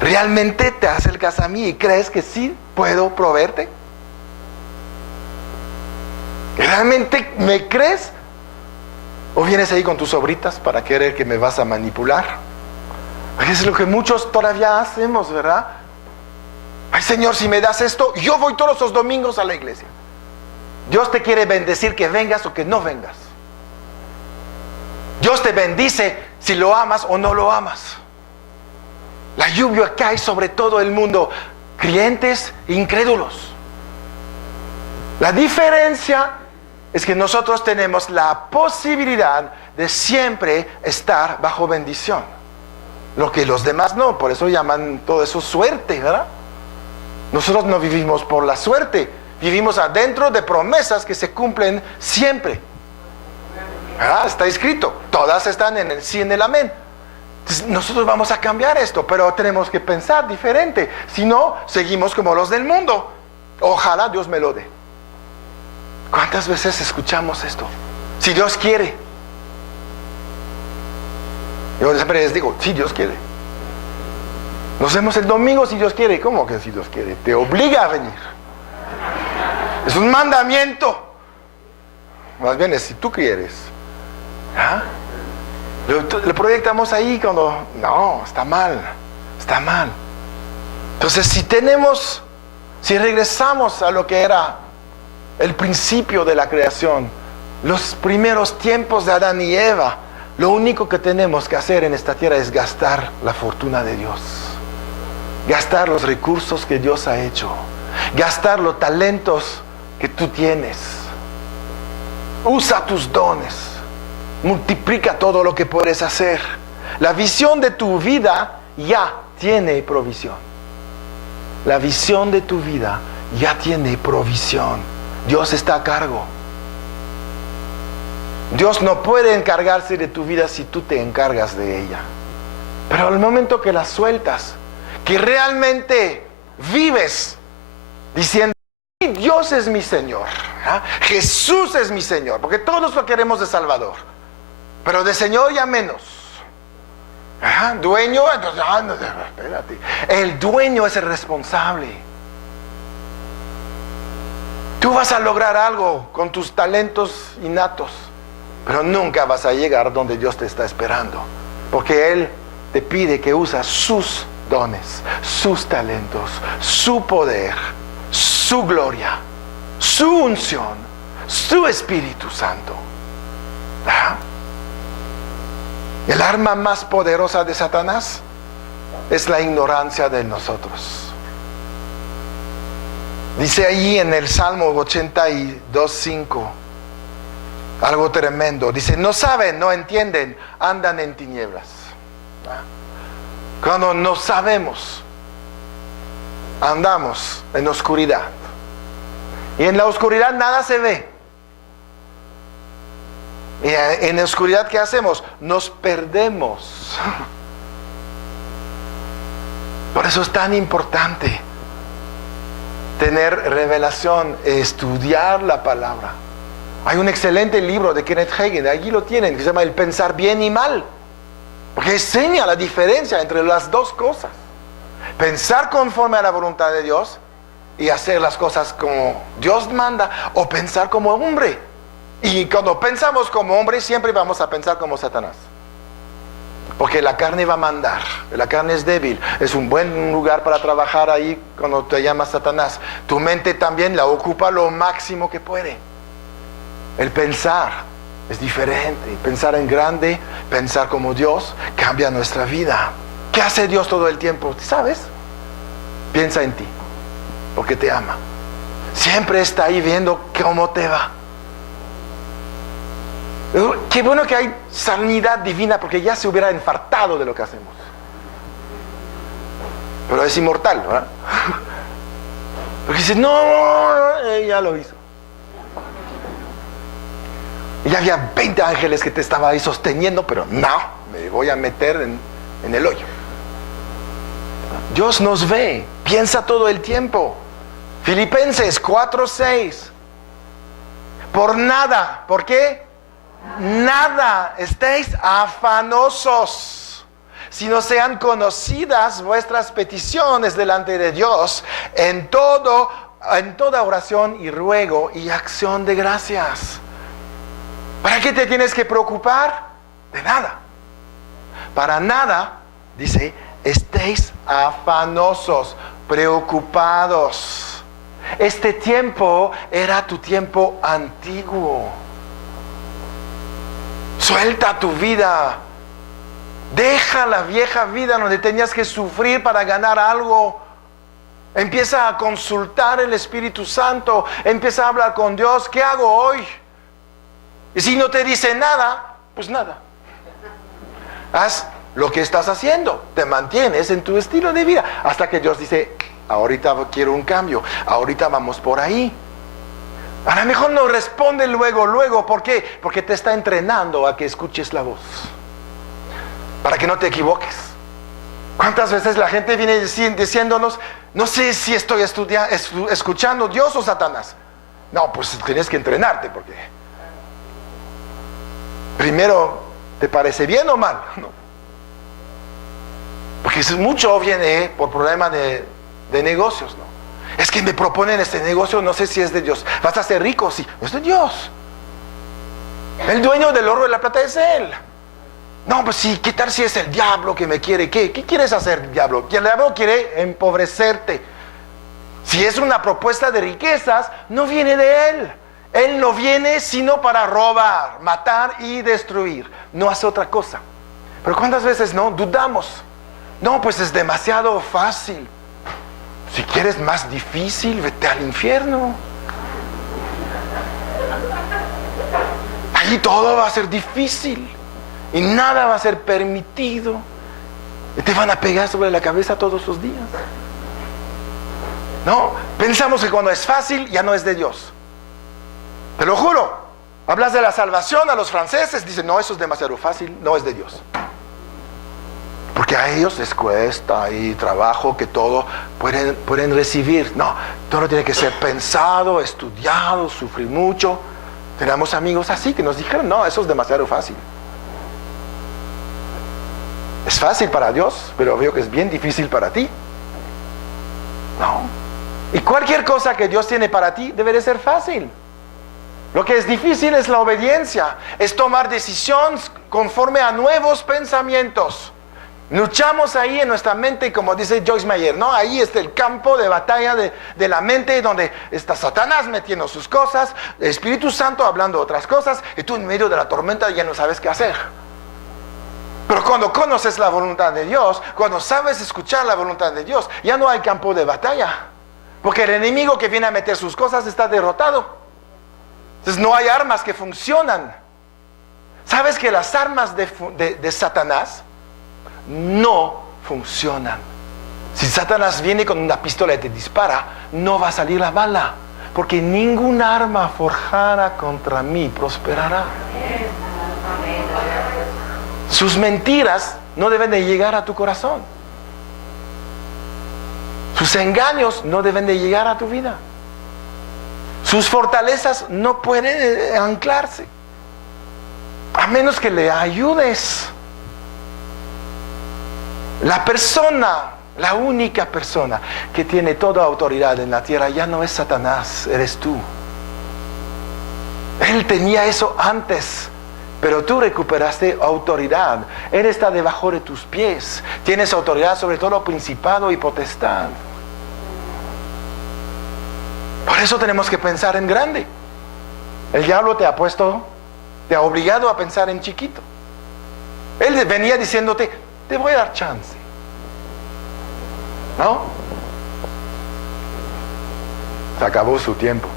¿Realmente te acercas a mí y crees que sí puedo proveerte? ¿Realmente me crees? ¿O vienes ahí con tus sobritas para querer que me vas a manipular? Porque es lo que muchos todavía hacemos, ¿verdad? Ay, Señor, si me das esto, yo voy todos los domingos a la iglesia. Dios te quiere bendecir que vengas o que no vengas. Dios te bendice si lo amas o no lo amas. La lluvia cae sobre todo el mundo, creyentes e incrédulos. La diferencia es que nosotros tenemos la posibilidad de siempre estar bajo bendición. Lo que los demás no, por eso llaman todo eso suerte, ¿verdad? Nosotros no vivimos por la suerte, vivimos adentro de promesas que se cumplen siempre. ¿Verdad? Está escrito, todas están en el sí, en el amén. Entonces, nosotros vamos a cambiar esto, pero tenemos que pensar diferente. Si no, seguimos como los del mundo. Ojalá Dios me lo dé. ¿Cuántas veces escuchamos esto? Si Dios quiere. Yo siempre les digo, si Dios quiere. Nos vemos el domingo si Dios quiere. ¿Cómo que si Dios quiere? Te obliga a venir. Es un mandamiento. Más bien es si tú quieres. ¿Ah? Lo proyectamos ahí cuando... No, está mal. Está mal. Entonces si regresamos a lo que era el principio de la creación, los primeros tiempos de Adán y Eva, lo único que tenemos que hacer en esta tierra es gastar la fortuna de Dios, gastar los recursos que Dios ha hecho, gastar los talentos que tú tienes. Usa tus dones, multiplica todo lo que puedes hacer. La visión de tu vida ya tiene provisión. La visión de tu vida ya tiene provisión. Dios está a cargo. Dios no puede encargarse de tu vida si tú te encargas de ella. Pero al momento que la sueltas, que realmente vives diciendo, Dios es mi Señor, ¿ah? Jesús es mi Señor, porque todos lo queremos de Salvador, pero de Señor ya menos. ¿Ah? Dueño, entonces, no, espérate. El dueño es el responsable. Tú vas a lograr algo con tus talentos innatos, pero nunca vas a llegar donde Dios te está esperando, porque Él te pide que uses sus dones, sus talentos, su poder, su gloria, su unción, su Espíritu Santo. ¿Ah? El arma más poderosa de Satanás es la ignorancia de nosotros. Dice ahí en el Salmo 82:5 algo tremendo. Dice, no saben, no entienden, andan en tinieblas. Cuando no sabemos, andamos en oscuridad. Y en la oscuridad nada se ve. Y en la oscuridad, ¿qué hacemos? Nos perdemos. Por eso es tan importante tener revelación, estudiar la palabra. Hay un excelente libro de Kenneth Hagin, allí lo tienen, que se llama El pensar bien y mal, porque enseña la diferencia entre las dos cosas: pensar conforme a la voluntad de Dios y hacer las cosas como Dios manda, o pensar como hombre. Y cuando pensamos como hombre, siempre vamos a pensar como Satanás, porque la carne va a mandar, la carne es débil. Es un buen lugar para trabajar ahí cuando te llamas Satanás. Tu mente también la ocupa lo máximo que puede. El pensar es diferente. Pensar en grande, pensar como Dios, cambia nuestra vida. ¿Qué hace Dios todo el tiempo? ¿Sabes? Piensa en ti, porque te ama. Siempre está ahí viendo cómo te va. Qué bueno que hay sanidad divina, porque ya se hubiera infartado de lo que hacemos. Pero es inmortal, ¿verdad? Porque dice, no, ya lo hizo. Y ya había 20 ángeles que te estaban ahí sosteniendo, pero no, me voy a meter en el hoyo. Dios nos ve, piensa todo el tiempo. Filipenses 4:6. Por nada, ¿por qué? Nada estéis afanosos, sino sean conocidas vuestras peticiones delante de Dios en toda oración y ruego y acción de gracias. ¿Para qué te tienes que preocupar? De nada. Para nada, dice, estéis afanosos, preocupados. Este tiempo era tu tiempo antiguo. Suelta tu vida. Deja la vieja vida donde tenías que sufrir para ganar algo. Empieza a consultar el Espíritu Santo. Empieza a hablar con Dios. ¿Qué hago hoy? Y si no te dice nada, pues nada. Haz lo que estás haciendo. Te mantienes en tu estilo de vida hasta que Dios dice, ahorita quiero un cambio. Ahorita vamos por ahí. A lo mejor no responde luego. ¿Por qué? Porque te está entrenando a que escuches la voz, para que no te equivoques. ¿Cuántas veces la gente viene diciéndonos, no sé si estoy escuchando Dios o Satanás? No, pues tienes que entrenarte, porque primero, ¿te parece bien o mal? No. Porque mucho viene por problema de negocios, ¿no? Es que me proponen este negocio, no sé si es de Dios. ¿Vas a ser rico? Sí, es de Dios. El dueño del oro y la plata es Él. No, pues sí, ¿qué tal si es el diablo que me quiere? ¿Qué quieres hacer, diablo? El diablo quiere empobrecerte. Si es una propuesta de riquezas, no viene de Él. Él no viene sino para robar, matar y destruir. No hace otra cosa. Pero ¿cuántas veces no dudamos? No, pues es demasiado fácil. Si quieres más difícil, vete al infierno. Allí todo va a ser difícil y nada va a ser permitido. Y te van a pegar sobre la cabeza todos los días. No, pensamos que cuando es fácil ya no es de Dios. Te lo juro. Hablas de la salvación a los franceses, dicen, no, eso es demasiado fácil, no es de Dios. Porque a ellos les cuesta y trabajo que todo pueden recibir. No, todo tiene que ser pensado, estudiado, sufrir mucho. Tenemos amigos así que nos dijeron, no, eso es demasiado fácil. Es fácil para Dios, pero veo que es bien difícil para ti. No. Y cualquier cosa que Dios tiene para ti debe de ser fácil. Lo que es difícil es la obediencia, es tomar decisiones conforme a nuevos pensamientos. Luchamos ahí en nuestra mente, como dice Joyce Meyer, ¿no? Ahí está el campo de batalla de la mente, donde está Satanás metiendo sus cosas, el Espíritu Santo hablando otras cosas, y tú en medio de la tormenta ya no sabes qué hacer. Pero cuando conoces la voluntad de Dios, cuando sabes escuchar la voluntad de Dios, ya no hay campo de batalla. Porque el enemigo que viene a meter sus cosas está derrotado. Entonces no hay armas que funcionan. ¿Sabes que las armas de Satanás no funcionan? Si Satanás viene con una pistola y te dispara, no va a salir la bala, porque ninguna arma forjada contra mí prosperará. Sus mentiras no deben de llegar a tu corazón. Sus engaños no deben de llegar a tu vida. Sus fortalezas no pueden anclarse, a menos que le ayudes. La persona, la única persona que tiene toda autoridad en la tierra ya no es Satanás, eres tú. Él tenía eso antes, pero tú recuperaste autoridad. Él está debajo de tus pies. Tienes autoridad sobre todo principado y potestad. Por eso tenemos que pensar en grande. El diablo te ha obligado a pensar en chiquito. Él venía diciéndote, te voy a dar chance, ¿no? Se acabó su tiempo.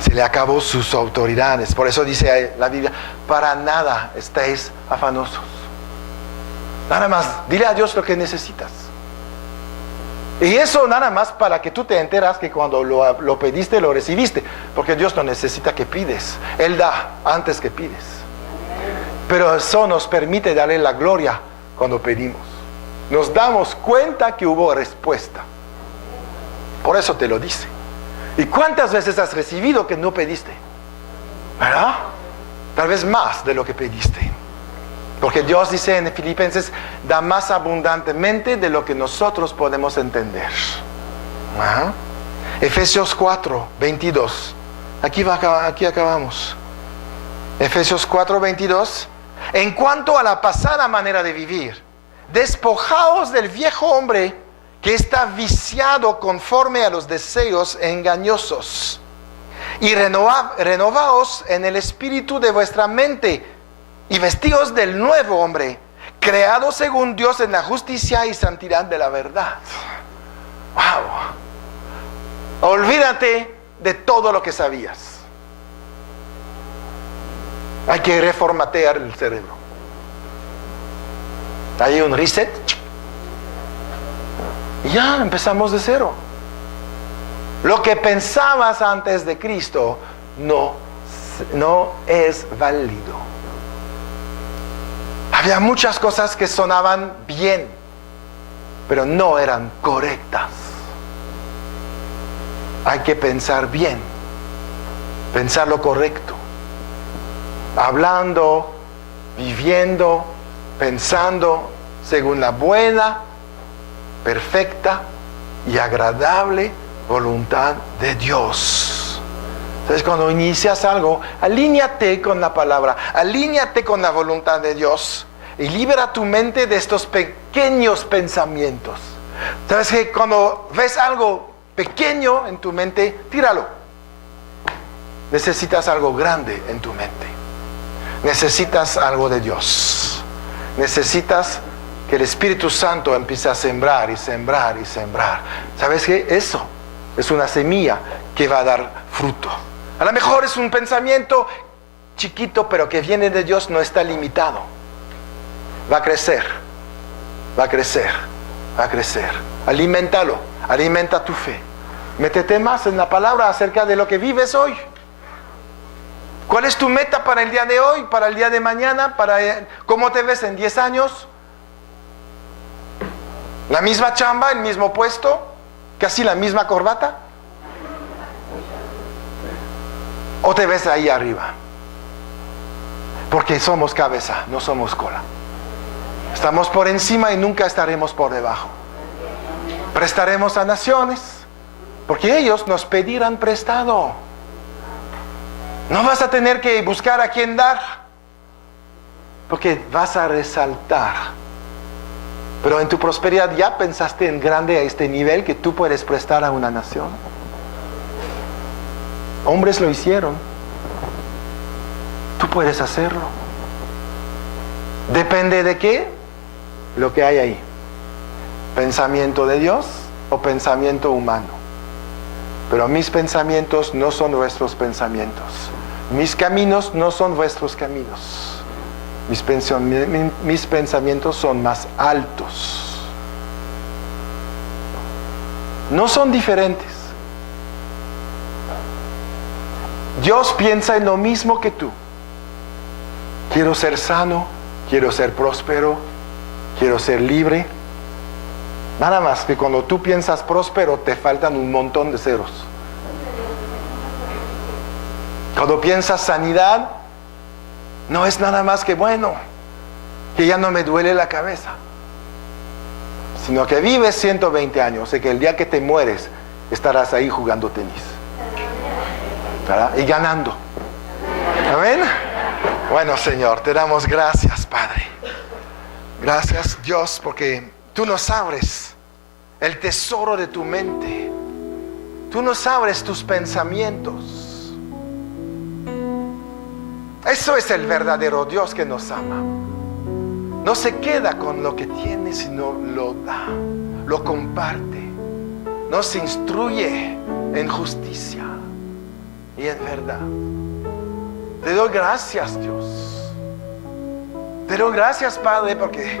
Se le acabó sus autoridades. Por eso dice la Biblia, para nada estéis afanosos. Nada más, dile a Dios lo que necesitas. Y eso nada más para que tú te enteras que cuando lo pediste, lo recibiste. Porque Dios no necesita que pides. Él da antes que pides. Pero eso nos permite darle la gloria cuando pedimos. Nos damos cuenta que hubo respuesta. Por eso te lo dice. ¿Y cuántas veces has recibido que no pediste? ¿Verdad? Tal vez más de lo que pediste. Porque Dios dice en Filipenses, da más abundantemente de lo que nosotros podemos entender. ¿Ah? Efesios 4, 22. Aquí acabamos. Efesios 4, 22. En cuanto a la pasada manera de vivir, despojaos del viejo hombre que está viciado conforme a los deseos engañosos, y renovaos en el espíritu de vuestra mente, y vestíos del nuevo hombre, creado según Dios en la justicia y santidad de la verdad. Wow. Olvídate de todo lo que sabías. Hay que reformatear el cerebro. Hay un reset. Y ya empezamos de cero. Lo que pensabas antes de Cristo no es válido. Había muchas cosas que sonaban bien, pero no eran correctas. Hay que pensar bien, pensar lo correcto. Hablando, viviendo, pensando según la buena, perfecta y agradable voluntad de Dios. Entonces, cuando inicias algo, alíñate con la palabra, alíñate con la voluntad de Dios y libera tu mente de estos pequeños pensamientos. Sabes que cuando ves algo pequeño en tu mente, tíralo. Necesitas algo grande en tu mente. Necesitas algo de Dios. Necesitas que el Espíritu Santo empiece a sembrar y sembrar y sembrar. ¿Sabes qué? Eso es una semilla que va a dar fruto. A lo mejor es un pensamiento chiquito, pero que viene de Dios, no está limitado. Va a crecer, va a crecer, va a crecer. Aliméntalo, alimenta tu fe. Métete más en la palabra acerca de lo que vives hoy. ¿Cuál es tu meta para el día de hoy, para el día de mañana, cómo te ves en 10 años? ¿La misma chamba, el mismo puesto, casi la misma corbata? ¿O te ves ahí arriba? Porque somos cabeza, no somos cola. Estamos por encima y nunca estaremos por debajo. Prestaremos a naciones, porque ellos nos pedirán prestado. No vas a tener que buscar a quién dar, porque vas a resaltar Pero en tu prosperidad ya pensaste en grande a este nivel que tú puedes prestar a una nación. Hombres lo hicieron. Tú puedes hacerlo. ¿Depende de qué? Lo que hay ahí. ¿Pensamiento de Dios o pensamiento humano? Pero mis pensamientos no son vuestros pensamientos. Mis caminos no son vuestros caminos. Mis pensamientos son más altos. No son diferentes. Dios piensa en lo mismo que tú. Quiero ser sano, quiero ser próspero, quiero ser libre. Nada más que cuando tú piensas próspero te faltan un montón de ceros. Cuando piensas sanidad, no es nada más que bueno, que ya no me duele la cabeza, sino que vives 120 años y que el día que te mueres estarás ahí jugando tenis, ¿verdad? Y ganando. Amén. Bueno, Señor, te damos gracias, Padre. Gracias, Dios, porque tú nos abres el tesoro de tu mente. Tú nos abres tus pensamientos. Eso es el verdadero Dios que nos ama. No se queda con lo que tiene, sino lo da, lo comparte. Nos instruye en justicia y en verdad. Te doy gracias, Dios. Te doy gracias, Padre, porque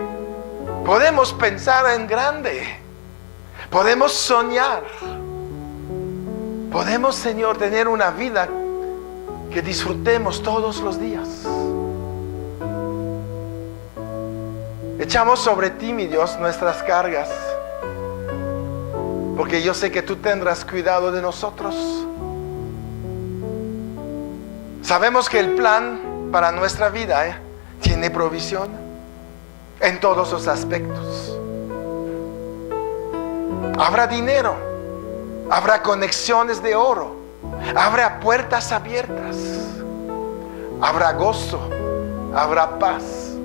podemos pensar en grande. Podemos soñar. Podemos, Señor, tener una vida que disfrutemos todos los días. Echamos sobre ti, mi Dios, nuestras cargas, porque yo sé que tú tendrás cuidado de nosotros. Sabemos que el plan para nuestra vida tiene provisión en todos los aspectos. Habrá dinero, habrá conexiones de oro, habrá puertas abiertas, habrá gozo, habrá paz,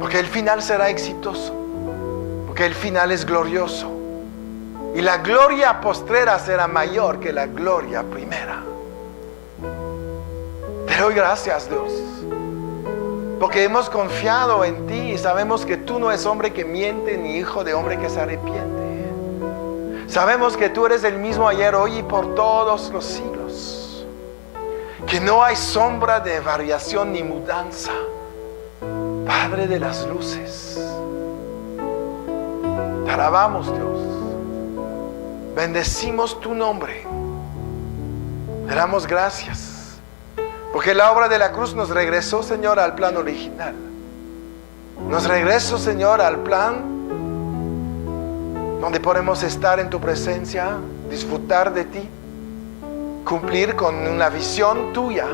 porque el final será exitoso, porque el final es glorioso, y la gloria postrera será mayor que la gloria primera. Te doy gracias, Dios, porque hemos confiado en ti y sabemos que tú no eres hombre que miente ni hijo de hombre que se arrepiente. Sabemos que tú eres el mismo ayer, hoy y por todos los siglos, que no hay sombra de variación ni mudanza. Padre de las luces, te alabamos, Dios, bendecimos tu nombre, te damos gracias, porque la obra de la cruz nos regresó, Señor, al plan original. Nos regresó, Señor, al plan donde podemos estar en tu presencia, disfrutar de ti, cumplir con una visión tuya.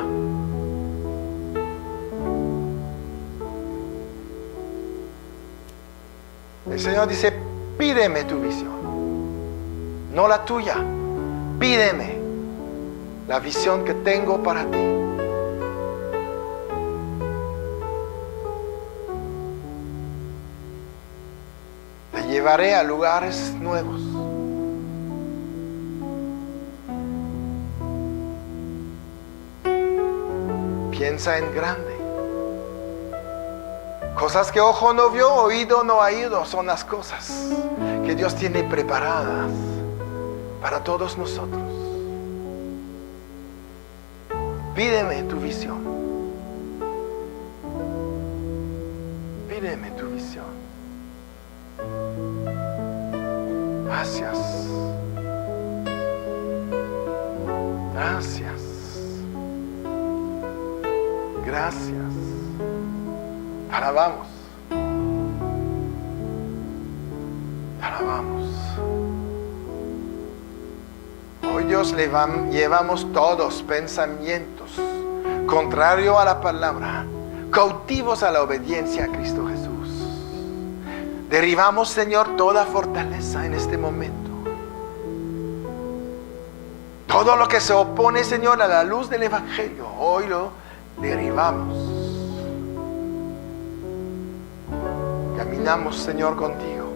El Señor dice, pídeme tu visión, no la tuya, pídeme la visión que tengo para ti. Te llevaré a lugares nuevos. Piensa en grande. Cosas que ojo no vio, oído no ha oído, son las cosas que Dios tiene preparadas para todos nosotros. Pídeme tu visión. Pídeme tu visión. Gracias. Gracias. Gracias. Te alabamos. Te alabamos. Hoy Dios llevamos todos pensamientos contrario a la palabra, cautivos a la obediencia a Cristo Jesús. Derribamos, Señor, toda fortaleza en este momento. Todo lo que se opone, Señor, a la luz del Evangelio, hoy lo derribamos. soñamos, Señor, contigo.